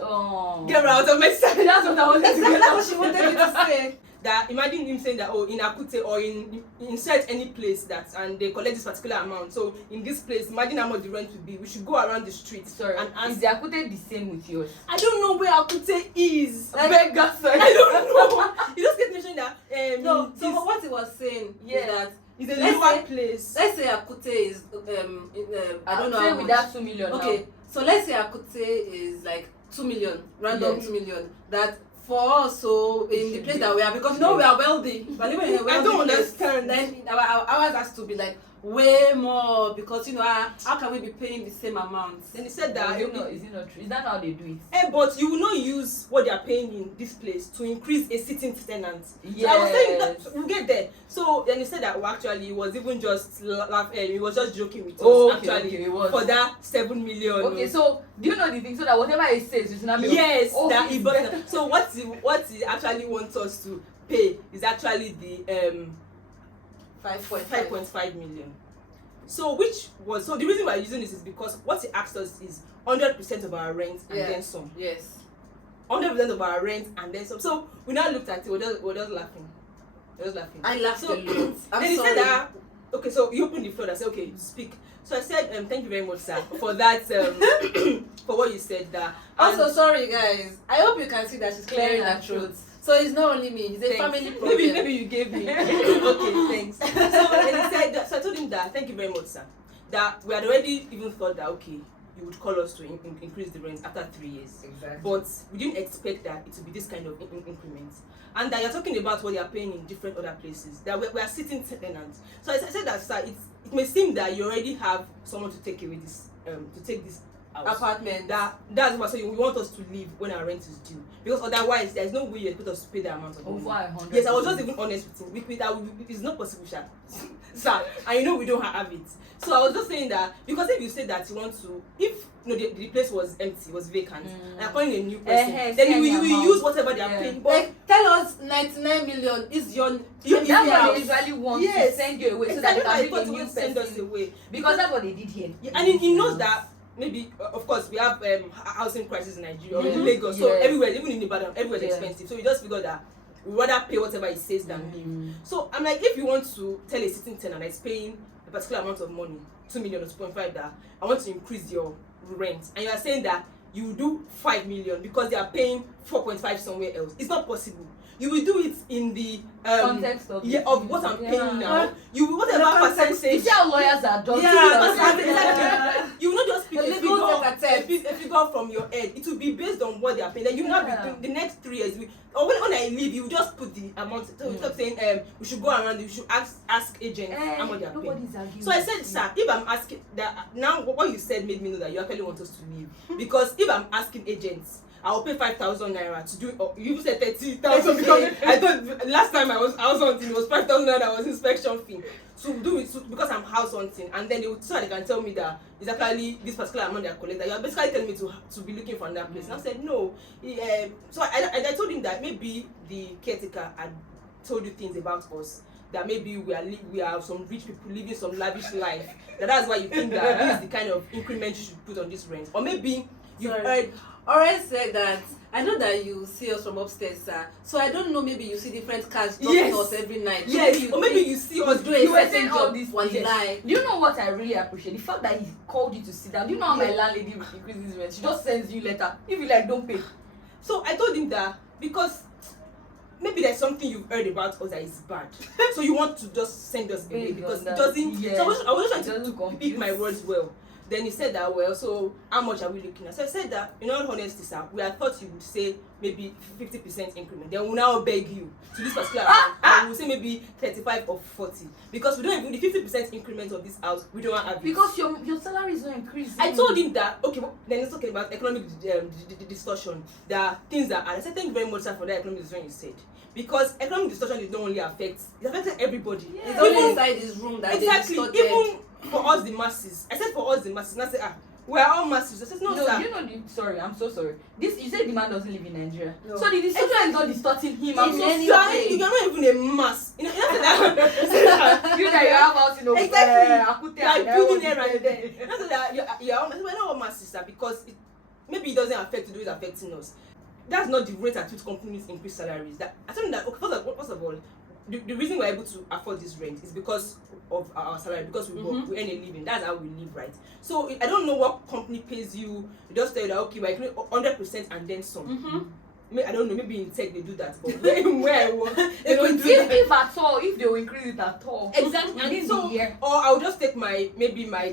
get out of my sight. That's what I wanted to That's get what she wanted me to say. That imagine him saying that in Akute or in search any place that and they collect this particular amount. So in this place, imagine how much the rent would be. We should go around the street. Sorry, and ask. is the Akute the same with yours? I don't know where Akute is. Like, Beggar, sorry. I don't know. You just get mentioned that No, so what he was saying is that it's a let's lower say- place. let's say Akute is I don't know how Say much. with that 2 million Okay, now. so let's say Akute is like 2 million, random Yes. 2 million. That for us, so in the place that we are, because you know we are wealthy, we're living in a I wealthy don't place, understand. then our ours has to be like way more because you know how can we be paying the same amount? Then he said that. Is it not true? Is that how they do it? But you will not use what they are paying in this place to increase a sitting tenant. Yes. So I was saying that we'll get there. So then he said that actually he was even just he was just joking with us Okay, it was. for that 7 million. Okay, so do you know the thing? So that whatever he says, it's not yes, that he it's bought. better. So what he actually wants us to pay is actually the 5.5 million. So the reason why I'm using this is because what he asked us is 100% of our rent and then some. Yes. 100% of our rent and then some. So we now looked at it. We're just laughing. We're just laughing. I laughed So a lot. I'm then he sorry. said that. Okay, so he opened the floor. I said, okay, you speak. So I said, thank you very much, sir, for that. For what you said. That. Also, sorry guys. I hope you can see that she's clearing her throat. So it's not only me. It's a Thanks. family problem. Maybe you gave me. Okay, thanks. So then he said that, so I told him that thank you very much, sir. That we had already even thought that okay, you would call us to increase the rent after 3 years. Exactly. But we didn't expect that it would be this kind of increment. And that you're talking about what they are paying in different other places. That we are sitting tenants. So I said that, sir, it may seem that you already have someone to take away this to take this house. Apartment. That's why. So you want us to leave when our rent is due, because otherwise there's no way you expect us to pay the amount of money. Over 100. Yes, I was just even honest with him. With that, it's not possible, sir. Sir, and you know we don't have it. So I was just saying that because if you say that you want to, if the place was empty, was vacant, and calling a new person, then you will use whatever they are paying. But Like, tell us 99 million is your. That's what house. they usually want Yes. to send you away so exactly, that I they thought can he bring a would new send us person. away. Because that's what they did here. Yeah, and he knows that maybe of course we have housing crisis in Nigeria or in Mhm. Lagos, so Yes. everywhere, even in Ibadan, everywhere's Yeah. expensive. So we just figured that we rather pay whatever he says than leave. So I'm like, if you want to tell a sitting tenant that is paying a particular amount of money, 2 million or 2.5, that I want to increase your rent, and you are saying that you will do 5 million because they are paying 4.5 somewhere else, it's not possible. You will do it in the Context of of what I'm paying now. You will whatever The context. You percentage. see how lawyers are done. Exactly. You will not just pick The a legal figure from your head. It will be based on what they are paying. Then you will not be doing the next 3 years. Or when I leave, you just put the amount. So instead of saying we should go around, you should ask agents how much they are paying. Nobody's arguing. So I said, sir, if I'm asking that now, what you said made me know that you actually want us to leave, because if I'm asking agents, I will pay 5,000 naira to do it. Or you said 30,000 because I thought last time I was house hunting, it was 5,000 naira was inspection fee. So do it because I'm house hunting, and then so they can tell me that it's actually this particular amount they are collecting. You are basically telling me to be looking for another place. And I said no. So I told him that maybe the caretaker had told you things about us, that maybe we are some rich people living some lavish life. That's why you think that this is the kind of increment you should put on this rent, or maybe you heard Ore said that I know that you see us from upstairs, sir. So I don't know, maybe you see different cars dropping us every night. Yes, or maybe you see us do a certain all job this one yes. lie. Do you know what I really appreciate? The fact that he called you to sit down. Do you know how my landlady increases rent? She just sends you letter. If you like, don't pay. So I told him that because maybe there's something you've heard about us that is bad. So you want to just send us away because it doesn't. Yes. So I was just trying to confuse. pick my words well. Then he said that, well, so how much are we looking at? So I said that, in all honesty, sir, we had thought you would say maybe 50% increment. Then we'll now beg you to this particular amount, and we'll say maybe 35 or 40. Because we don't even, the 50% increment of this house, we don't have it. Because your salary is not increasing. I told him that, okay, well, then he's talking about economic distortion. There are things that, and I said, thank you very much, sir, for that economic distortion you said. Because economic distortion is not only affects, it affects everybody. Yeah. It's only inside this room that exactly, they distorted. even for us the masses. I said for us the masses, and I said, we are all masses. I said, no, sir. You know sorry, I'm so sorry. This you said the man doesn't live in Nigeria. No. So the distortion is not distorting him. I'm so sorry. sorry. You are not even a mass. You know that. You that you have house in exactly. Akute You are and building there and there. That's that you are we're not all masses, sir, because maybe it doesn't affect you, it's affecting us. That's not the rate at which companies increase salaries. That I told him that, okay, first of all, the reason we're able to afford this rent is because of our salary, because we work, we earn a living. That's how we live, right? So I don't know what company pays you. They just tell you that, okay, we're including 100% and then some. I don't know, maybe in tech they do that, but where I work, they don't do that. If at all, if they will increase it at all. Exactly. And so, or I'll just take my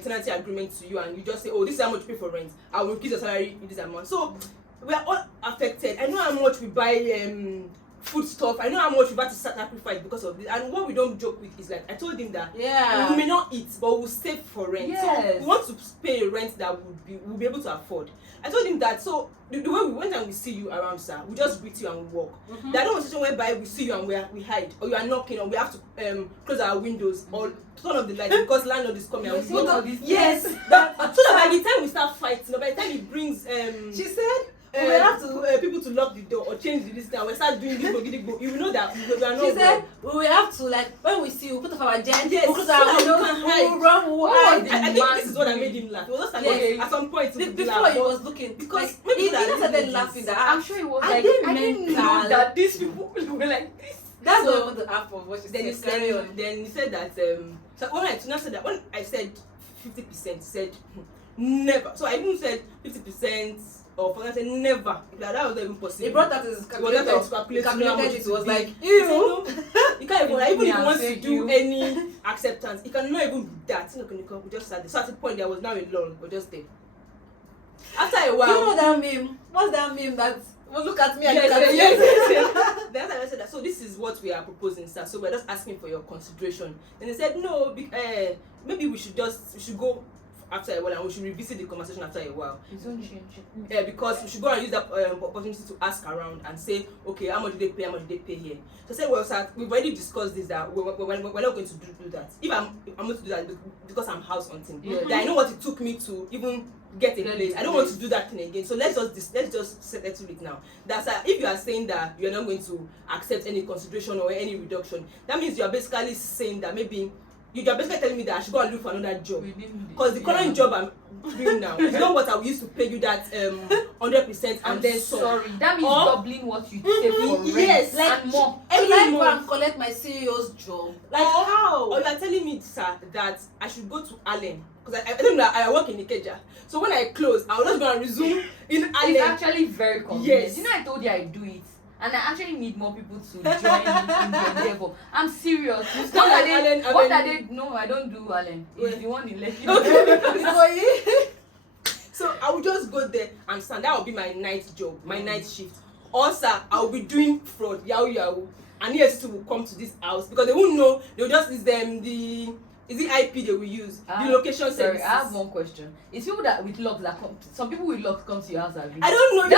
tenancy agreement to you, and you just say, oh, this is how much you pay for rent. I will increase your salary in this amount. So we are all affected. I know how much we buy food stuff. I know how much we've had to sacrifice because of this. And what we don't joke with is like, I told him that we may not eat, but we'll save for rent. Yes. So we want to pay a rent that we'll be able to afford. I told him that. So the way we went and we see you around, sir, we just greet you and we walk. There are no situations whereby we see you and we hide, or you are knocking, or we have to close our windows or turn off the light because landlord is coming. And we go to, yes. So that by the time we start fighting, by the time he brings she said we have to people to lock the door or change the list, and we start doing this bogidigbo, you will know that we are not. She said we will have to, like, when we see you, put off our jacket, yes, put our windows, we will run, we will hide. I think this is what I made him laugh. He was just like, at some point before he was looking, because like, he just started laughing. That I'm sure he was I like, didn't know that these people were like this. That's so, what the half of what she then said. Carry on. Then he said that so when I said 50%, he said never. So I even said 50%. Or for example, never. Like, that was not even possible. He brought that as calculated. It was like, ew. You can't even, like, even if he wants to do any acceptance, it cannot even be that. We just started. So at the point there was now a lull, we're just there. After a while, you know that meme? What's that meme that? Well, look at me and yes, look at yes. Then I said that. So this is what we are proposing, sir. So we're just asking for your consideration. Then he said, no, maybe we should go after a while, and we should revisit the conversation after a while. It's only change. Yeah, because we should go and use that opportunity to ask around and say, okay, how much do they pay? How much do they pay here? So I said, well, sir, we've already discussed this, that we're not going to do that. If I'm going to do that because I'm house hunting, then I know what it took me to even get a place. I don't want to do that thing again. So let's just settle it now. That's if you are saying that you're not going to accept any consideration or any reduction, that means you are basically saying that maybe you're basically telling me that I should go and look for another job, because the current job I'm doing now is not what I used to pay you that 100% and then some. Sorry, that means doubling what you save for rent. Yes, like, and more. Every month collect my CEO's job. Like, how? Or you are telling me, sir, that I should go to Allen, because I think that I work in Ikeja. So when I close, I will just go and resume in Allen. It's actually very convenient. Yes. You know, I told you I do it. And I actually need more people to join me in the endeavor. I'm serious. What are they? No, I don't do Allen. It's the one in Lekki. So I will just go there and stand. That will be my night job, my night shift. Also, I will be doing fraud, yahoo. And yes, will come to this house because they won't know. They'll just use them is it IP they will use? The location services. Sorry, I have one question. It's people that with locks that come. Some people with locks come to your house and I don't know.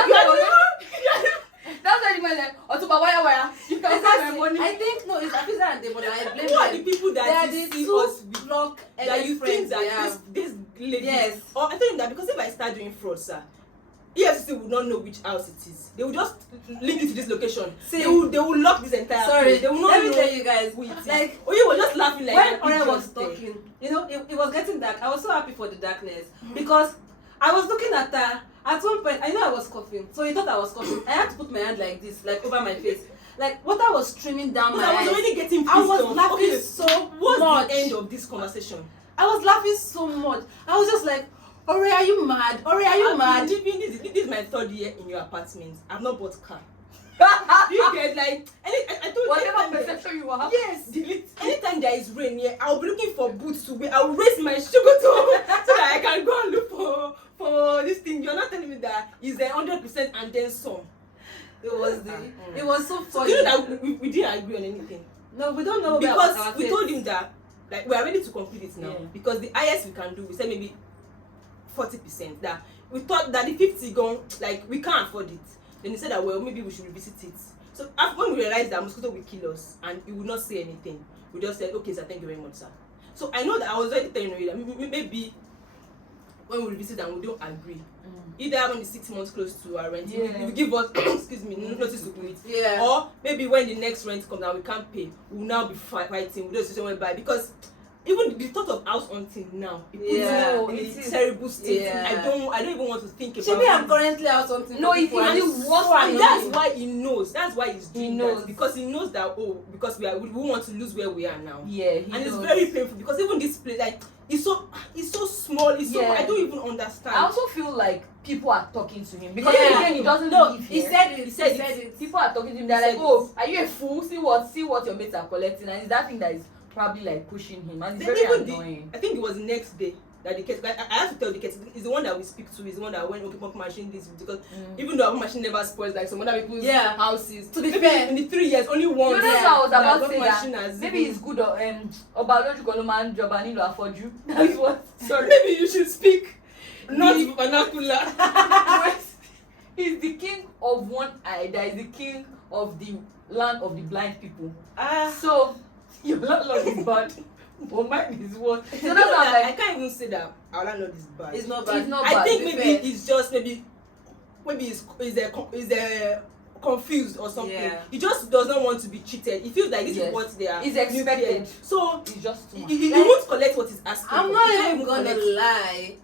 That's why the man like, Otuba, wire. You can save my money. I think, no, it's Afisa and Debona. I blame them. Who are the people that you see us with? Block that you think that this lady. Yes. Or I told him that because if I start doing fraud, sir, EFCC will not know which house it is. They will just link it to this location. See, they will lock this entire place. They will not let me know tell you guys. Who it is. Like, you were just laughing like when Ore was talking, you know, it was getting dark. I was so happy for the darkness because I was looking at her. At one point, I know I was coughing, so he thought I was coughing. I had to put my hand like this, like over my face. Like water was streaming down my eyes. I was already getting pissed I was off. laughing Okay, so what's much. the end of this conversation? I was laughing so much. I was just like, Ore, are you mad? Ore, are you mad? This is my 3rd year in your apartment. I've not bought car. Do you get like I told Whatever you perception you have. yes, delete. Anytime there is rain here, I'll be looking for boots to wear. I'll raise my sugar toe so that I can go and look for this thing. You're not telling me that is 100% and then some. It was so So funny. you know that we didn't agree on anything. No, we don't know Because about we told him that like we are ready to complete it now. Yeah. Because the highest we can do, we said maybe 40%. That we thought that the 50 gone, like we can't afford it. Then he said that well maybe we should revisit it. So after when we realized that mosquito will kill us and he would not say anything, we just said okay sir, thank you very much sir. So I know that I was already telling you that maybe when we revisit and we don't agree, either when the 6 months close to our rent, you give us excuse me notice to quit, or maybe when the next rent comes and we can't pay, we'll now be fighting with the situation whereby because even the thought of house hunting now, it puts me in a terrible state. I don't even want to think about Maybe I'm it. currently house hunting. No, it's really worse. And that's why he knows. That's why he's doing knows. that. Because he knows that because we want to lose where we are now. Yeah, and it's very painful because even this place, like, it's so small. It's so I don't even understand. I also feel like people are talking to him because again he doesn't no, live he here. said it. People are talking to him. They're like, oh, are you a fool? See what your mates are collecting, and it's that thing that is probably like pushing him, and it's very annoying. I think it was the next day that the cat. I have to tell the cat is the one that we speak to. Is the one that when okay, pump machine this because even though our machine never spoils like some other people's houses. To be fair, in the 3 years, only one. You know what I was about to say machine that has maybe it's good biological man job and he'll afford you. That's what. Sorry. Maybe you should speak not vernacular. He's the king of one eye. That is the king of the land of the blind people. So your landlord is bad. But mine is what. So that's why I can't even say that our landlord is bad. It's not bad. It's not I bad. think maybe it's just maybe he's confused or something. Yeah. He just does not want to be cheated. He feels like this is what they are. It's expected. So it's just too much. he won't collect what he's asking. I'm not even gonna lie.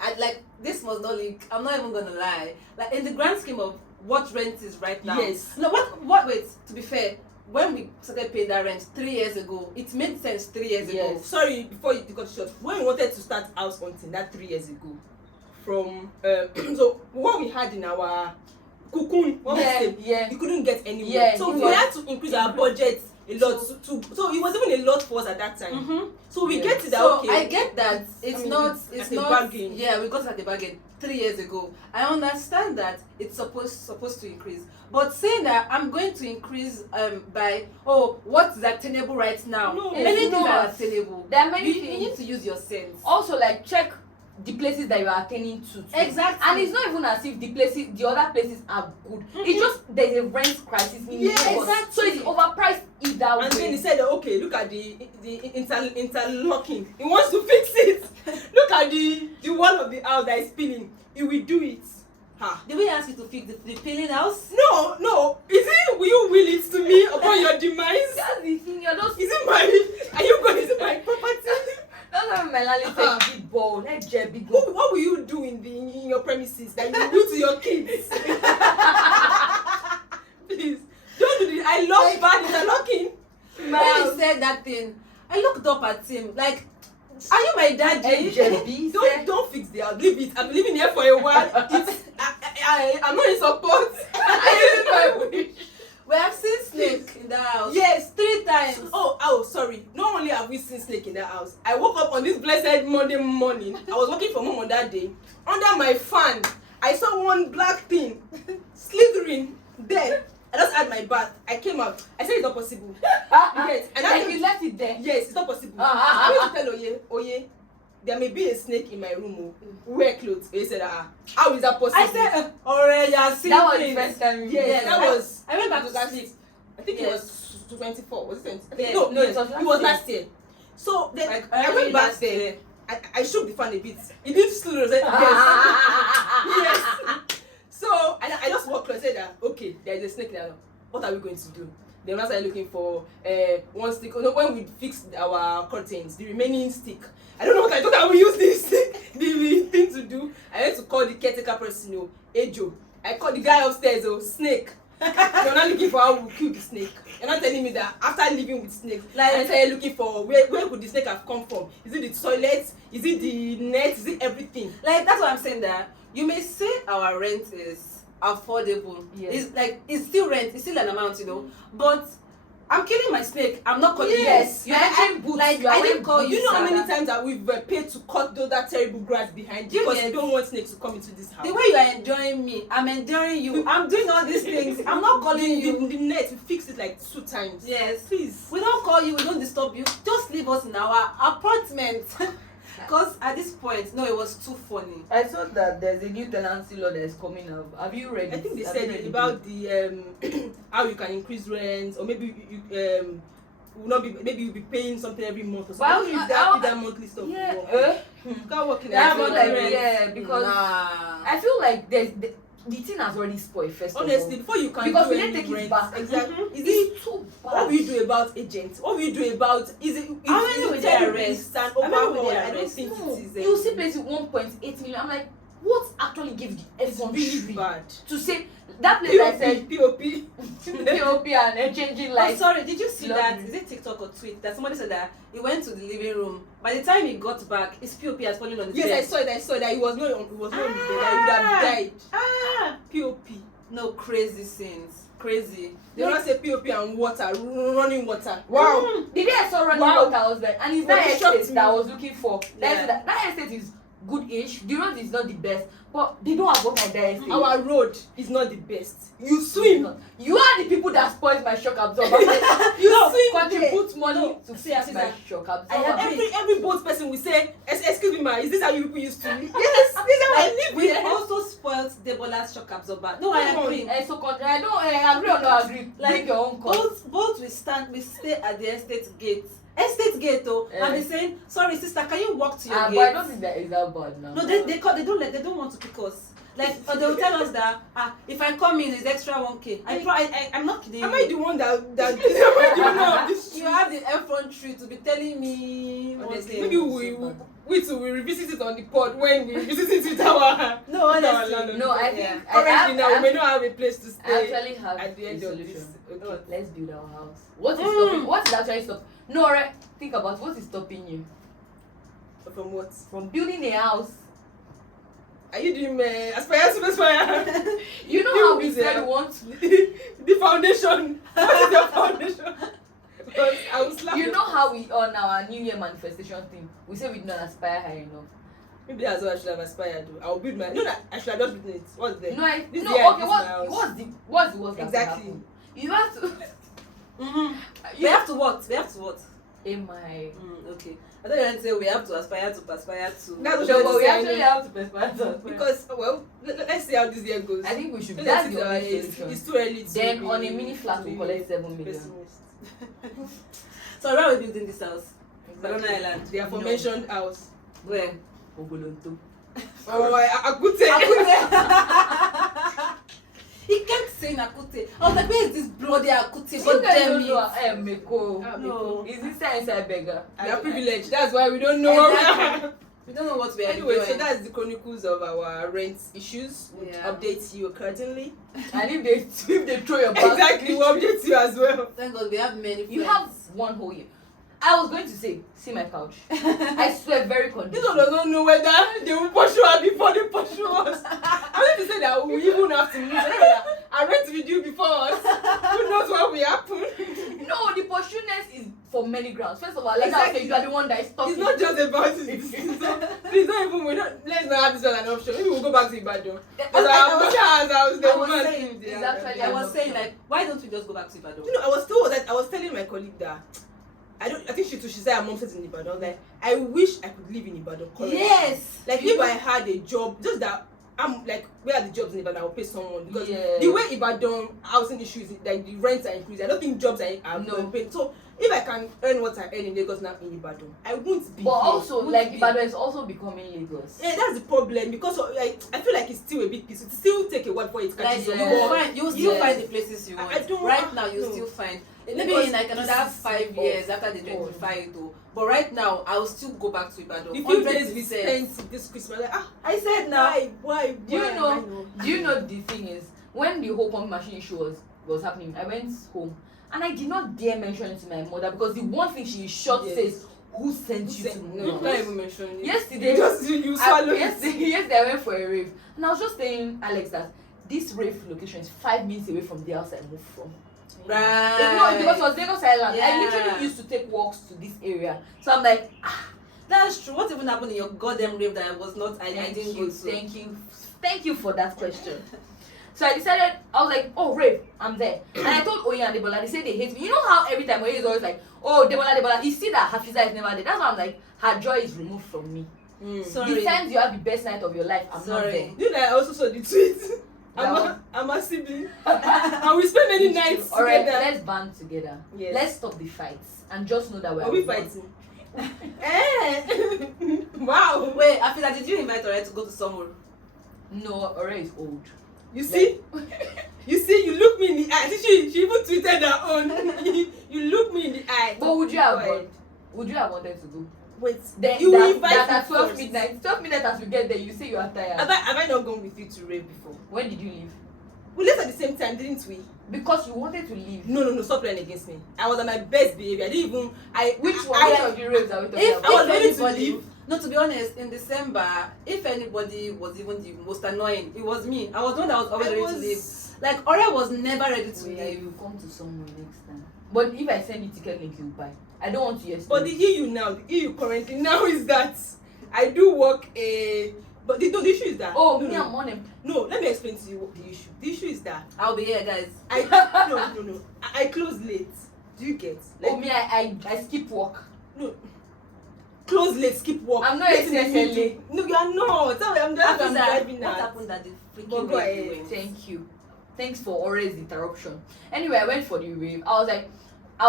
This must not leak. I'm not even gonna lie. Like in the grand scheme of what rent is right now. Yes. No, what wait, to be fair, when we started paying that rent 3 years ago, it made sense 3 years ago. Sorry, before you got short, when we wanted to start house hunting that 3 years ago, from so what we had in our cocoon, we couldn't get any more. So we had to increase our budget a lot. So it was even a lot for us at that time. So we get to that. So okay, I get that it's not bargain. Yeah, we got at the bargain 3 years ago. I understand that it's supposed to increase, but saying that I'm going to increase by what is attainable right now? No, anything that is attainable. There are many you things. need to use your sense. Also, like check the places that you are attending to. Exactly. And it's not even as if the other places are good. It's just there's a rent crisis in the exactly. So it's overpriced either way. And then he said, okay, look at the interlocking. He wants to fix it. Look at the wall of the house that is spinning. He will do it. Did we ask you to fix the peeling house? No. Will you will it to me upon your demise? That's the thing. You're just. Is it my? Are you going? Is it my property? That's why my landlord said you did ball. Let Jebby go. What will you do in your premises that you do to your kids? Please don't do this. I love bad interlocking. When he said that thing, I looked up at him like, are you my daddy? Jebby. Don't fix the house. Leave it. I've been living here for a while. I'm not in support. I my wish. We have seen snake in the house. Yes, 3 times. Oh, sorry. Not only have we seen snake in the house, I woke up on this blessed Monday morning. I was working from home on that day. Under my fan, I saw one black thing slithering there. I just had my bath. I came out. I said it's not possible. Yes. And you left it there. Yes, it's not possible. I went to tell Oye, there may be a snake in my room. Wear clothes. He said, how is that possible? I said, alright, you are seeing that was things. the first time. Yes, that was. I went back to sleep. I think it was 24. Was it 20? Yes. No, it was last year. So then Like, I went back last there. year. I shook the fan a bit. It did still say yes. Yes. So I just walked close and said that okay, there is a snake there. What are we going to do? They now started looking for one stick. No, when we fixed our curtains, the remaining stick. I don't know what I thought I would use this stick. The thing to do. I went to call the caretaker person, Ejo. I called the guy upstairs, Snake. You're not looking for how we kill the snake. You're not telling me that after living with snakes, like I started looking for where could the snake have come from? Is it the toilet? Is it the net? Is it everything? Like that's what I'm saying. That you may say our rent is affordable. Yes. It's still rent. It's still an amount, But I'm killing my snake. I'm not calling yes. you. I didn't call you. You know how many Sarah. times that we've paid to cut that terrible grass behind you because you don't want snakes to come into this house. The way you are enjoying me, I'm enjoying you. I'm doing all these things. I'm not calling you. The net, we fixed it like 2 times. Yes. Please. We don't call you. We don't disturb you. Just leave us in our apartment. Because at this point, no, it was too funny. I saw that there's a new tenancy law that is coming up. Have you read it? I think they said it about the how you can increase rent, or maybe you will not be, maybe you'll be paying something every month or something. Well, If that monthly stuff. Yeah. You can't work in I every feel like rent. because Nah. I feel like the thing has already spoiled first Honestly, of before you can because do we didn't any take it rent, back. exactly. all. Is it It's too bad. what will you do about agents? What will you do about How many will they arrest? Stand How many will overhaul? they I don't arrest? think No, it is. you see places with 1.8 million. I'm like, what actually gives the It's everyone really free bad. to say that place I said POP. POP and changing Oh, lights. sorry, did you see Love that? you. Is it TikTok or tweet that somebody said that he went to the living room? By the time he got back, his POP has fallen on his Yes, bed. I saw that. He was not on the bed. He would have died. POP. No, crazy scenes. Crazy. They don't say POP and water, running water. Wow. The day I saw running Wow. water, I was like, and it's But that it shocked estate me. that I was looking for. Yeah. That estate is good-ish. The road is not the best, but they don't have what my that estate. Our road is not the best. You swim. You are the people that spoils my shock absorber. You no, swim. contribute money No, to see, fix see my that. shock I absorber. have every boat person will say, excuse me, ma, is this how you people used to live? Yes, this is how I live We here. also spoiled Debola's shock absorber. No, I Come on. agree. So I don't agree or not agree. Like, Bring your own cause. Both we stay at the estate gate. Estate gate though, and they saying, sorry sister, can you walk to your But gate? I don't think that is that bad now. No, they don't want to pick us. Like, or they will tell us that if I come in, it's extra 1K. I'm not kidding. Am I the one that am I the one of this? You have the effrontery to be telling me. Honestly, maybe we too will revisit it on the pod when we revisit it with our. No, honestly. No, I think currently now we may not have a place to I stay. actually have at the end a of solution. this. No, Okay. let's build our house. What is stopping? What is actually stopping? No, right? Think about what is stopping you From what? from building a house. Are you doing aspire to aspire? You know You how we busy, said huh? we want. The foundation. What is your foundation? Because I will slap You know how we on our New Year manifestation thing, we say we did not aspire high enough. Maybe that's what I should have aspired to. I'll build my. No, I should have just written it. What's there? No, This no. year, Okay, this what's house. the worst that can Exactly. happen? You have to. We have to what? We have to what? In my. Okay. I thought you were going to say we have to aspire to. That's what No, I'm but we saying. actually have to aspire to. Because let's see how this year goes. I think we should. Let's That's see the how only it's solution. too early to Then be- on a mini flat to we be collect 7 million. pessimist. So where are we building this house? Banana Island. The aforementioned house. Where? Ogolonto. Akute. He kept saying Akute. I was like, where is this bloody Akute? You God guys damn don't it. know Meko. No. Is this inside beggar? We are privileged. That's why we don't know what we Exactly. are. We don't know what we are Anyway, doing. so that's the chronicles of our rent issues. We'll Yeah. update you accordingly. And if they throw your back. Exactly, we'll update you as well. Thank God we have many friends. You have one whole year. I was going to say, see my couch. I swear, very This conditional. one does not know whether they will pursue her before they pursue us. I want to say that we even have to move. I rent with you before us. Who knows what will happen? No, the pursueness is for many grounds. First of all, let's Exactly. say you are the one that is talking. It's not just about it. So, please don't even. Let's not have this as an option. Maybe we'll go back to Ibadan. Because our butcher has house. I was saying, it's actually I was saying like, why don't we just go back to Ibadan? You know, I was telling my colleague that I think she said her mom said in Ibadan. I was like, I wish I could live in Ibadan. Currently. Yes. Like if I had a job, just that I'm like, where are the jobs in Ibadan? I will pay someone because Yeah. the way Ibadan housing issues, like the rents are increasing. I don't think jobs are No. paying. So if I can earn what I earn in Lagos now in Ibadan, I won't be. But here. also, Won't like be. Ibadan is also becoming Lagos. Yeah, that's the problem because like I feel like it's still a bit peaceful. It still take a while before it catches Like on. you will still Yes. find the places you want. I don't right now you no. still find. Maybe in like another 5 years after they God. gentrify it, though. But right now, I will still go back to Ibadan. The few days we 100%. spent this Christmas, like, I said now. why? Do you know the thing is, when the whole pumping machine issue was happening, I went home and I did not dare mention it to my mother because the one thing she short says, who sent you to me? No, you can't even mention it. Yesterday, you swallowed yesterday I went for a rave and I was just telling Alex that this rave location is 5 minutes away from the house I moved from. Right. No, because it was Lagos Island. Yeah. I literally used to take walks to this area. So I'm like, That's true. What even happened in your goddamn rave that I was not? I didn't go to. Thank you for that question. So I decided, I was like, oh, rave, I'm there. And I told Oye and Debola, they say they hate me. You know how every time Oye is always like, oh, Debola, you see that Hafiza is never there. That's why I'm like, her joy is removed from me. Sorry. The times you have the best night of your life, I'm not there. You know, I also saw the tweet. I'm a sibling. And we spend many nights Alright, together. let's band together. Yes. Let's stop the fights and just know that we're Are we fighting? Wow. Wait, Afida, did you invite Ore to go to somewhere? No, Ore is old. You see? You look me in the eye. She even tweeted her own. You look me in the eye. But would you have Go ahead. wanted to go? Wait. Then You that invite me at 12 first. midnight. 12 midnight as we get there, you say you are tired. Have I not gone with you to rave before? When did you leave? We left at the same time, didn't we? Because you wanted to leave. No, stop playing against me. I was at my best behavior. I didn't even. Which of the raves are we talking If about? I was ready to anybody, leave. no, to be honest, in December, if anybody was even the most annoying, it was me. I was the one that was always ready to leave. Like Ore was never ready to Wait, leave. you come to somewhere next time. But if I send you ticket link, you buy. I don't want to hear But the EU currently now is that I do work but the issue is that me I'm on him. No, let me explain to you what the issue. The issue is that I'll be here, guys. no. I close late. Do you get? I skip work. No. Close late, skip work. I'm not Late in the SSLA. evening. No, you are not. Tell me, I'm driving now. What happened at the But freaking go rave ahead. went? Thank you. Thanks for always interruption. Anyway, I went for the rave. I was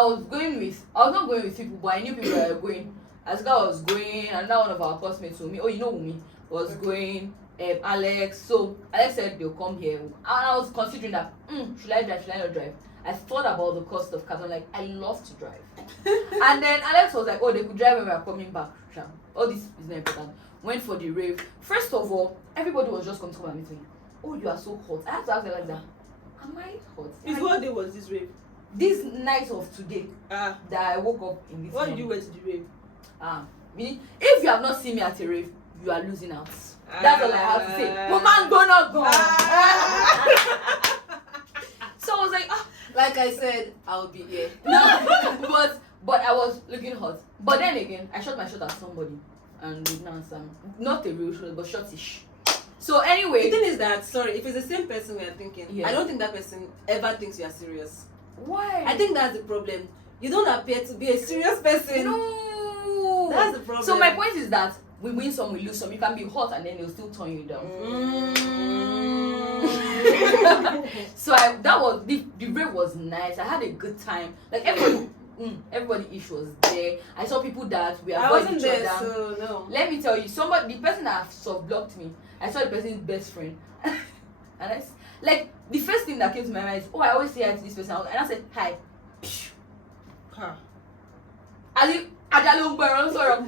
not going with people, but I knew people that were going. As I was going, another one of our classmates, Umi, Umi, was going. Alex. So Alex said they'll come here, and I was considering that. Should I drive? Should I not drive? I thought about the cost of cars. I'm like, I love to drive. And then Alex was like, oh, they could drive when we are coming back. All this is not important. Went for the rave. First of all, everybody was just coming to come and meet me. Oh, you are so hot. I have to ask her like that. Am I hot? What day was this rave? This night of today that I woke up in this. Why did you went to the rave? Meaning, if you have not seen me at a rave, you are losing out. That's all I have to say. Woman gonna go. So I was like, Like I said, I'll be here. no, but I was looking hot. But then again, I shot my shot at somebody, and did not answer. Not a real shot, but shortish. So anyway, The thing is that, sorry, if it's the same person we are thinking, Yeah. I don't think that person ever thinks you are serious. why? I think that's the problem. You don't appear to be a serious person. no. That's the problem. So my point is that we win some, we lose some. You can be hot, and then they'll still turn you down. So that was the rave was nice. I had a good time. Like everybody ish was there. I saw people that we I avoid wasn't each there, other. so no. Let me tell you, the person that soft blocked me, I saw the person's best friend, and like the first thing that came to my mind is, oh, I always say hi to this person, and I said hi.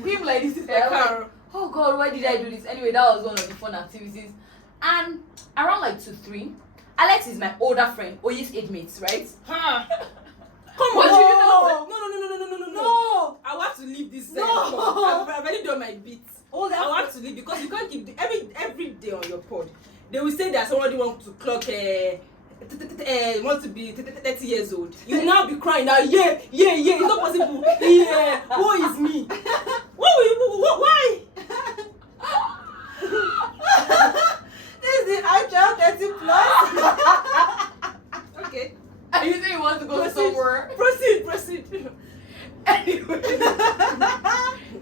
Him like this. I was like, oh God, why did I do this? Anyway, that was one of the fun activities. And around like 2-3, Alex is my older friend, Oye's age mates, right? Come What on. do you know? No. I want to leave this. No. I've already done my bit. Oh, I want to leave because you can't keep every day on your pod. They will say that somebody wants to clock want to be 30 years old. You will now be crying now. Yeah. It's not possible. Yeah. Who is me? Why? This is the actual 30 plus. Okay. And you think you want to go somewhere? Proceed.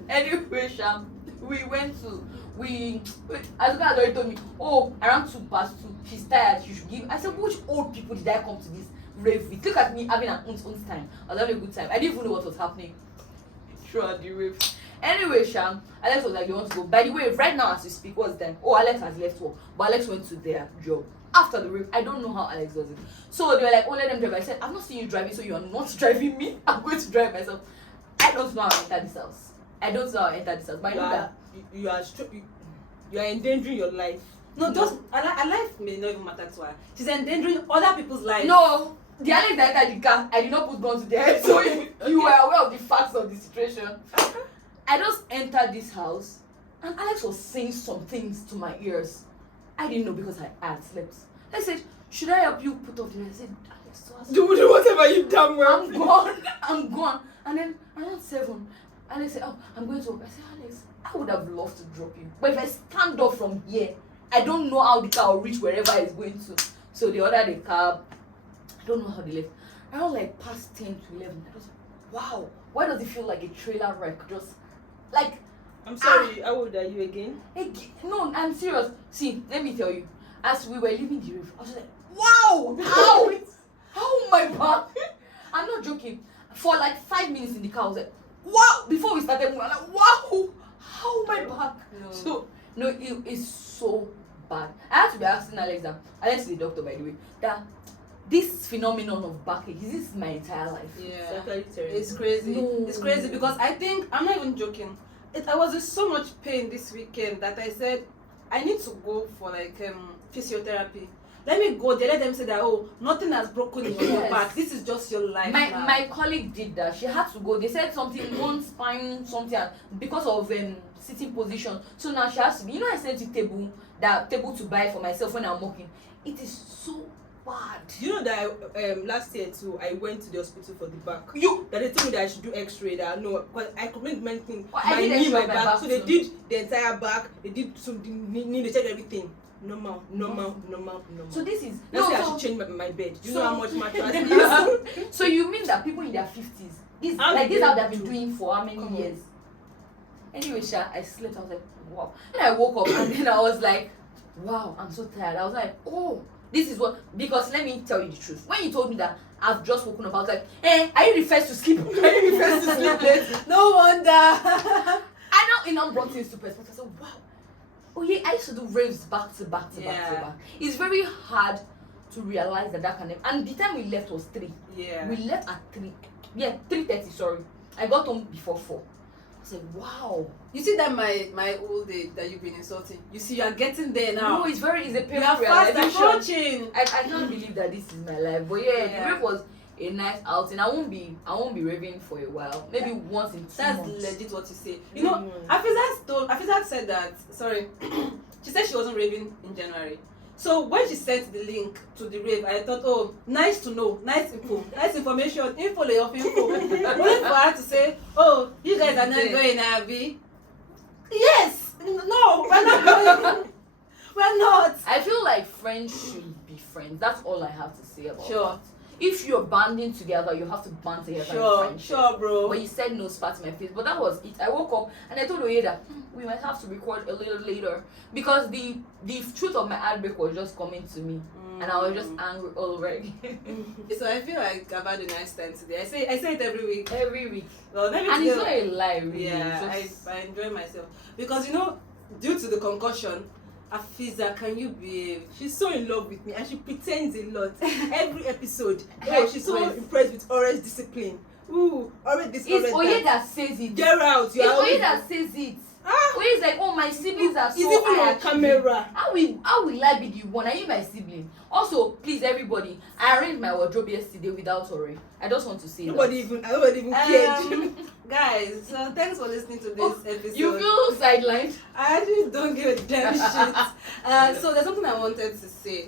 Anyway, Sham, Azuka had already told me, oh, around 2:02, she's tired, she should give. I said, which old people did I come to this rave with? Look at me having an own time. I was having a good time. I didn't even know what was happening throughout the rave. Anyway, Sham, Alex was like, they want to go. By the way, right now as we speak, what's time? Oh, Alex has left work, but Alex went to their job. after the rave. I don't know how Alex does it. So they were like, oh, let them drive. I said, I've not seen you driving, so you are not driving me. I'm going to drive myself. I don't know how I enter this house. I don't know how I enter this house, but I know that you are endangering your life. No, just her life may not even matter to her. She's endangering other people's lives. No, the Alex that entered the car, I did not put gun to their head, so you were aware of the facts of the situation. I just entered this house, and Alex was saying some things to my ears. I didn't know because I had slept. I said, should I help you put off the night? I said, Alex, do whatever you damn well. I'm gone. And then around 7, Alex said, oh, I'm going to work. I said, Alex, I would have loved to drop you. But if I stand up from here, I don't know how the car will reach wherever it's going to. So they ordered a cab. I don't know how they left. Around like past 10 to 11, I was like, wow, why does it feel like a trailer wreck? Just like, I'm sorry, how old are you again? No, I'm serious. See, let me tell you. As we were leaving the rave, I was like, wow, how my back? I'm not joking. For like 5 minutes in the car, I was like, wow. Before we started moving, I'm like, wow, how my back? No. So, no, it is so bad. I had to be asking Alex that, Alex is the doctor by the way, that this phenomenon of backache, is this my entire life? Yeah, It's it's crazy. No. It's crazy because I think, I'm not even joking, I was in so much pain this weekend that I said, I need to go for like physiotherapy. Let me go there, let them say that, oh, nothing has broken in your back, this is just your life now. My colleague did that. She had to go. They said something, one spine, something, because of sitting position. So now she has to be, you know, I sent you table to buy for myself when I'm walking. It is so bad. You know that last year too, I went to the hospital for the back. That they told me that I should do X-ray. That no, because I couldn't many things. My knee, my back. So they did the entire back. They did some the knee. They checked everything. Normal. So this is I should change my bed. Do you know how much mattress is? So you mean that people in their 50s, this is how they've been doing for how many years? Anyway, I slept. I was like, wow. And I woke up and then I was like, wow, I'm so tired. I was like, oh, this is what, because let me tell you the truth. When you told me that I've just woken up, I was like, are you refers to sleep? Are you refers to sleep late? No wonder. I now brought things to perspective. I said, wow. Oh yeah, I used to do raves back to back. It's very hard to realize that can happen. And the time we left was 3. Yeah. We left at 3. Yeah, 3:30, sorry. I got home before 4. I said, wow. You see that my old age that you've been insulting? You see, you are getting there now. No, it's a You painful are fast realization. approaching. I can't believe that this is my life. But yeah, the rave was a nice outing. I won't be raving for a while. Maybe once in 2 That's months. legit what you say. You know, Afizat said that, sorry, she said she wasn't raving in January. So when she sent the link to the rave, I thought, oh, nice to know, nice info, nice information, info layoff info. Only for her to say, oh, you guys are not going, Abby. Yes! No, we're not going. We're not. I feel like friends should be friends. That's all I have to say about Sure. that. If you're banding together, you have to band together in friendship. Sure, bro. But you said no spat in my face. But that was it. I woke up and I told Oye that we might have to record a little later because the truth of my heartbreak was just coming to me. And I was just angry already. So I feel like I've had a nice time today. I say it every week. Every week. Well, maybe and it's not a lie, really. Yeah, I enjoy myself. Because, you know, due to the concussion, Afiza, can you behave? She's so in love with me and she pretends a lot. Every episode. Oh, she's so impressed with Ore's discipline. Ooh, Ore this, Ore that. It's Oye that says it. Get out. It's Oye that says it. Oye is like, oh, my siblings are so even on camera. How will I be the one? Are you my sibling? Also, please, everybody, I arranged my wardrobe yesterday without Ore. I just want to say nobody even cared. Guys, so thanks for listening to this episode. You feel sidelined? I actually don't give a damn shit. So there's something I wanted to say.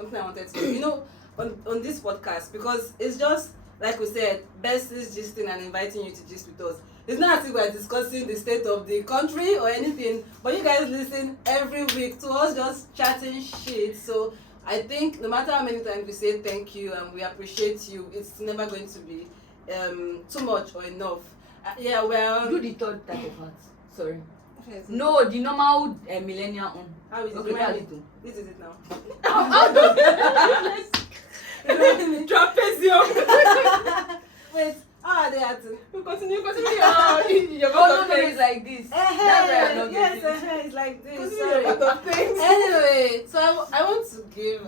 You know, on this podcast, because it's just like we said, best is gisting and inviting you to gist with us. It's not as if we're discussing the state of the country or anything, but you guys listen every week to us just chatting shit. So I think no matter how many times we say thank you and we appreciate you, it's never going to be too much or enough. Yeah, well. Do the third type of heart. Sorry. No, the normal millennial one. How is it? Okay, This is it now. How does it? Trapezium. Wait, How are they acting? You continue your Oh, no, it's like this. That's why I'm not Yes, getting it. it's like this. Continue Sorry. your lot of things. Anyway, so I want to give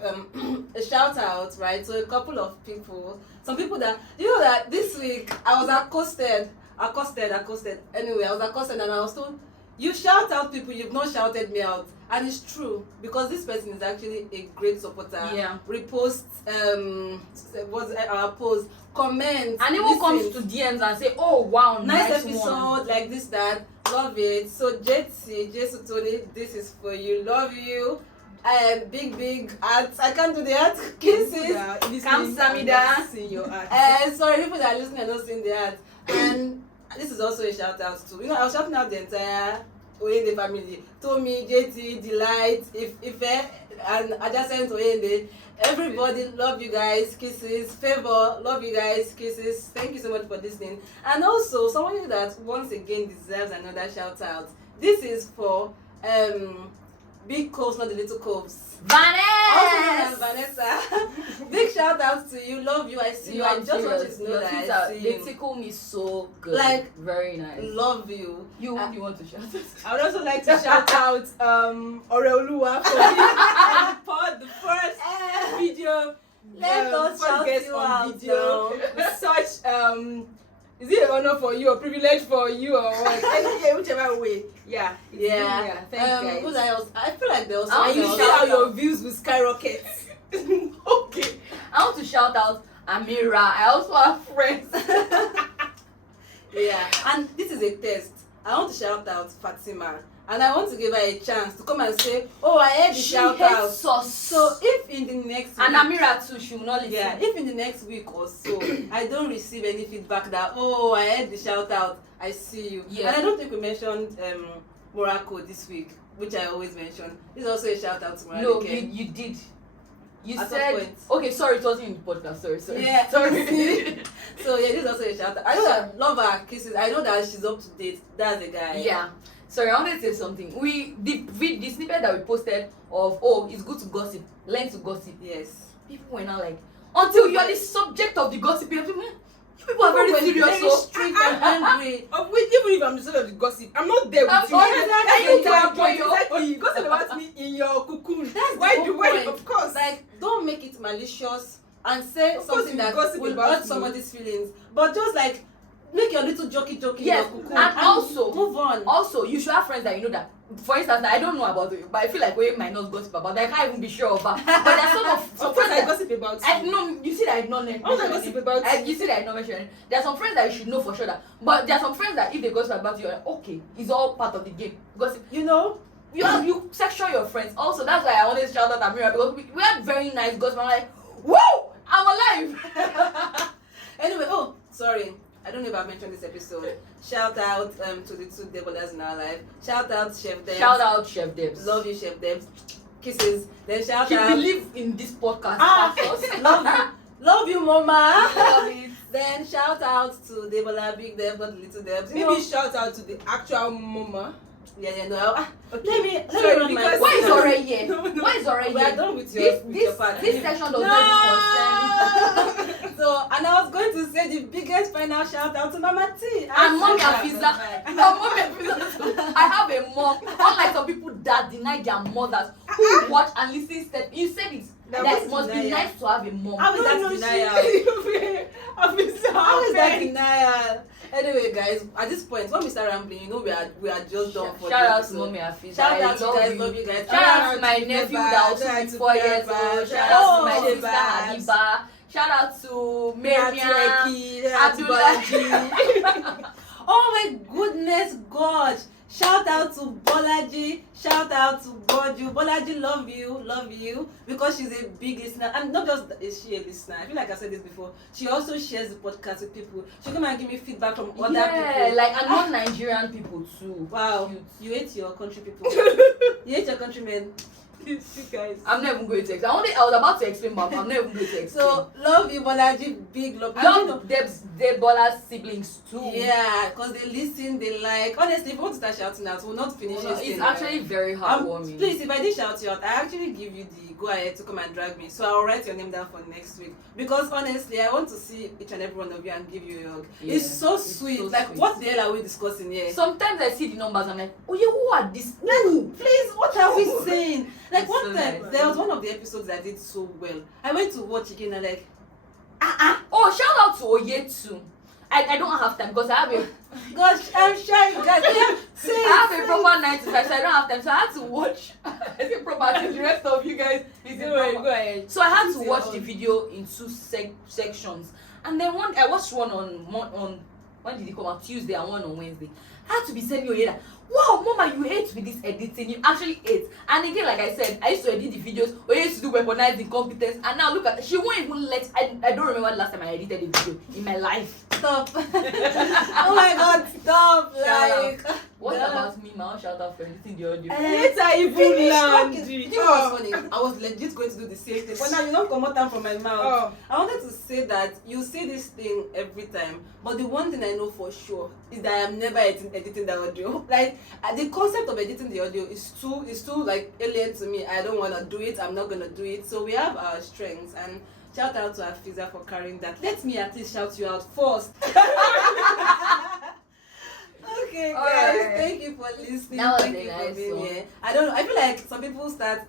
a shout out, right, to a couple of people. Some people that, you know that this week I was accosted. Anyway, I was accosted and I was told, you shout out people, you've not shouted me out. And it's true, because this person is actually a great supporter. Yeah. Repost our post, comment. And even comes to DMs and say, oh wow, nice one. episode, like this, that, love it. So Jesu Tony, this is for you, love you. Big hearts. I can't do the heart kisses. Kamsamida. See your heart. Sorry, people that are listening are not seeing the heart. And this is also a shout out to, I was shouting out the entire Oyende family. Tomi, JT, Delight, Ife, and adjacent Oyende. Everybody, love you guys, kisses. Favor, love you guys, kisses. Thank you so much for listening. And also, someone that once again deserves another shout out. This is for Big Coves, not the little coves. Vanessa! Vanessa. Big shout out to you, love you, I see you. I just want you to know that I see They you. tickle me so good. Like, very nice. Love you. You want to shout it? I would also like to shout out Oreoluwa for being the first video. Let us first shout guest you on out, video. though. With such is it an honor for you or privilege for you or what? Anyway, whichever way. Yeah. Yeah. Thank Who you guys. else? I feel like there was And you someone see else. how your views will skyrocket. Okay. I want to shout out Amira. I also have friends. Yeah. And this is a test. I want to shout out Fatima. And I want to give her a chance to come and say, oh, I heard the She shout out. hates us. So if in the next And week, Amira too, she will not listen. yeah, if in the next week or so I don't receive any feedback that, oh, I heard the shout out, I see you. Yeah. And I don't think we mentioned Morocco this week, which I always mention. This is also a shout out to Morocco. No, you did. You At said, what point? okay, sorry, it wasn't in the podcast. Sorry. Yeah. Sorry. So yeah, this is also a shout out. I know that love her kisses. I know that she's up to date. That's the guy. Yeah. Sorry, I wanted to say something. The snippet that we posted of, oh, it's good to gossip, learn to gossip. Yes. People were now like, until you are the subject of the gossip, you people are very serious. Very So strict and angry. Even if I'm the sort of the gossip, I'm not there with you. Exactly. And you Exactly. exactly. Gossip about me in your cocoon. That's Why the do whole why? point. Of course. Like, don't make it malicious and say Of course something you that gossip will about hurt you. somebody's feelings. But just like make your little jokey Yes, in your cocoon and also move on. Also, you should have friends that you know that, for instance, that I don't know about it, but I feel like we might not gossip about that. I can't even be sure about. But there's some Of course, friends I that gossip about you. I no, you see that I don't Of course, I gossip about you. You see that I don't mention it. There are some friends that you should know for sure that, but there are some friends that if they gossip about you, you're like, okay, it's all part of the game. Gossip, You know? you section your friends. Also, that's why I always shout out Amira, because we had very nice gossip. I'm like, whoa, I'm alive. Anyway, oh, sorry. I don't know if I mentioned this episode. Shout out to the two devils in our life. Shout out Chef Debs. Shout out Chef Debs. Love you, Chef Debs. Kisses. Then shout She out. believe in this podcast. Love you. Love you, Mama. Love it. Then shout out to Debola, Big Deb, not Little Debs. Maybe shout out to the actual mama. Yeah, no. Okay. Let me Sorry, run my. because- Why is already here? No. Why is already We here? are done with your part. This section does not even concern. So, and I was going to say the biggest final shout out to Mama T. And Mommy Hafiza. And Mommy Hafiza. I have a mom. Unlike some people that deny their mothers who watch and listen step. You said it. That That was must be denial. nice to have a mom. How is that denial? How How is that denial? Anyway, guys, at this point, when we start rambling, you know we are just done for Shout the out to episode. Mommy Hafiza. Shout I out to you guys, love you guys. Shout out to my nephew that also Shout out is to 4 years Peppa. old. Shout Shout out to out my to sister Babs. Habiba. Shout out to Miriam. Abdullah. Oh my goodness, God! Shout out to Bolaji. Shout out to Boju. Bolaji, love you, because she's a big listener. And not just is she a listener. I feel like I said this before. She also shares the podcast with people. She come and give me feedback from other people. Like and non-Nigerian people too. Wow, Cute. you hate your country people. You hate your countrymen. These two guys. I'm not even going to explain. I was about to explain, but I'm not even going to explain. So love you, Bolaji, big love. I love Debola's siblings too. Yeah, because they listen, they like. Honestly, if you want to start shouting out, we'll not finish this It's thing, actually very heartwarming. Please, if I did shout you out, I actually give you the go ahead to come and drag me. So I'll write your name down for next week. Because honestly, I want to see each and every one of you and give you a hug. Yeah, it's so sweet. so Like, sweet. what the hell are we discussing here? Sometimes I see the numbers, I'm like, oh yeah, who are these? Ooh. Please, what are we saying? Like, It's one so time, nice. there was one of the episodes that did so well. I went to watch again and like, Oh, shout out to Oye too. I don't have time because I have a gosh, I'm shy, you guys. Yeah, say I have a proper 9 to 5, so I don't have time. So I had to watch. I say proper. The rest of you guys is Go ahead. So I had to It's watch your the own. video in 2 sections, and then I watched one on when did it come out? Tuesday, and one on Wednesday. I had to be sending you that. Wow, Mama, you hate with this editing. You actually hate. And again, like I said, I used to edit the videos. I used to do weaponize incompetence. And now look at she won't even let. I don't remember the last time I edited a video in my life. stop. Oh my God, stop. Like, What about me? My own shout out for editing the audio. Later even land. You know what's funny? I was legit going to do the same thing, but now you don't come out from my mouth. I wanted to say that you say this thing every time, but the one thing I know for sure is that I am never editing the audio. Like, the concept of editing the audio is too like alien to me. I don't want to do it. I'm not gonna do it. So we have our strengths, and shout out to Afiza for carrying that. Let me at least shout you out first. Okay, guys, Alright. thank you for listening. That was Thank a you nice for being one. here. I don't know. I feel like some people start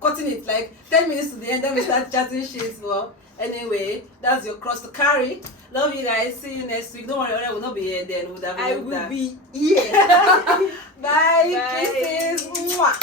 cutting it like 10 minutes to the end, then we start chatting shit. Well, anyway, that's your cross to carry. Love you guys. See you next week. Don't worry, I will not be here then. We'll have I moved will that. be here. Bye. Bye. Kisses. Mwah.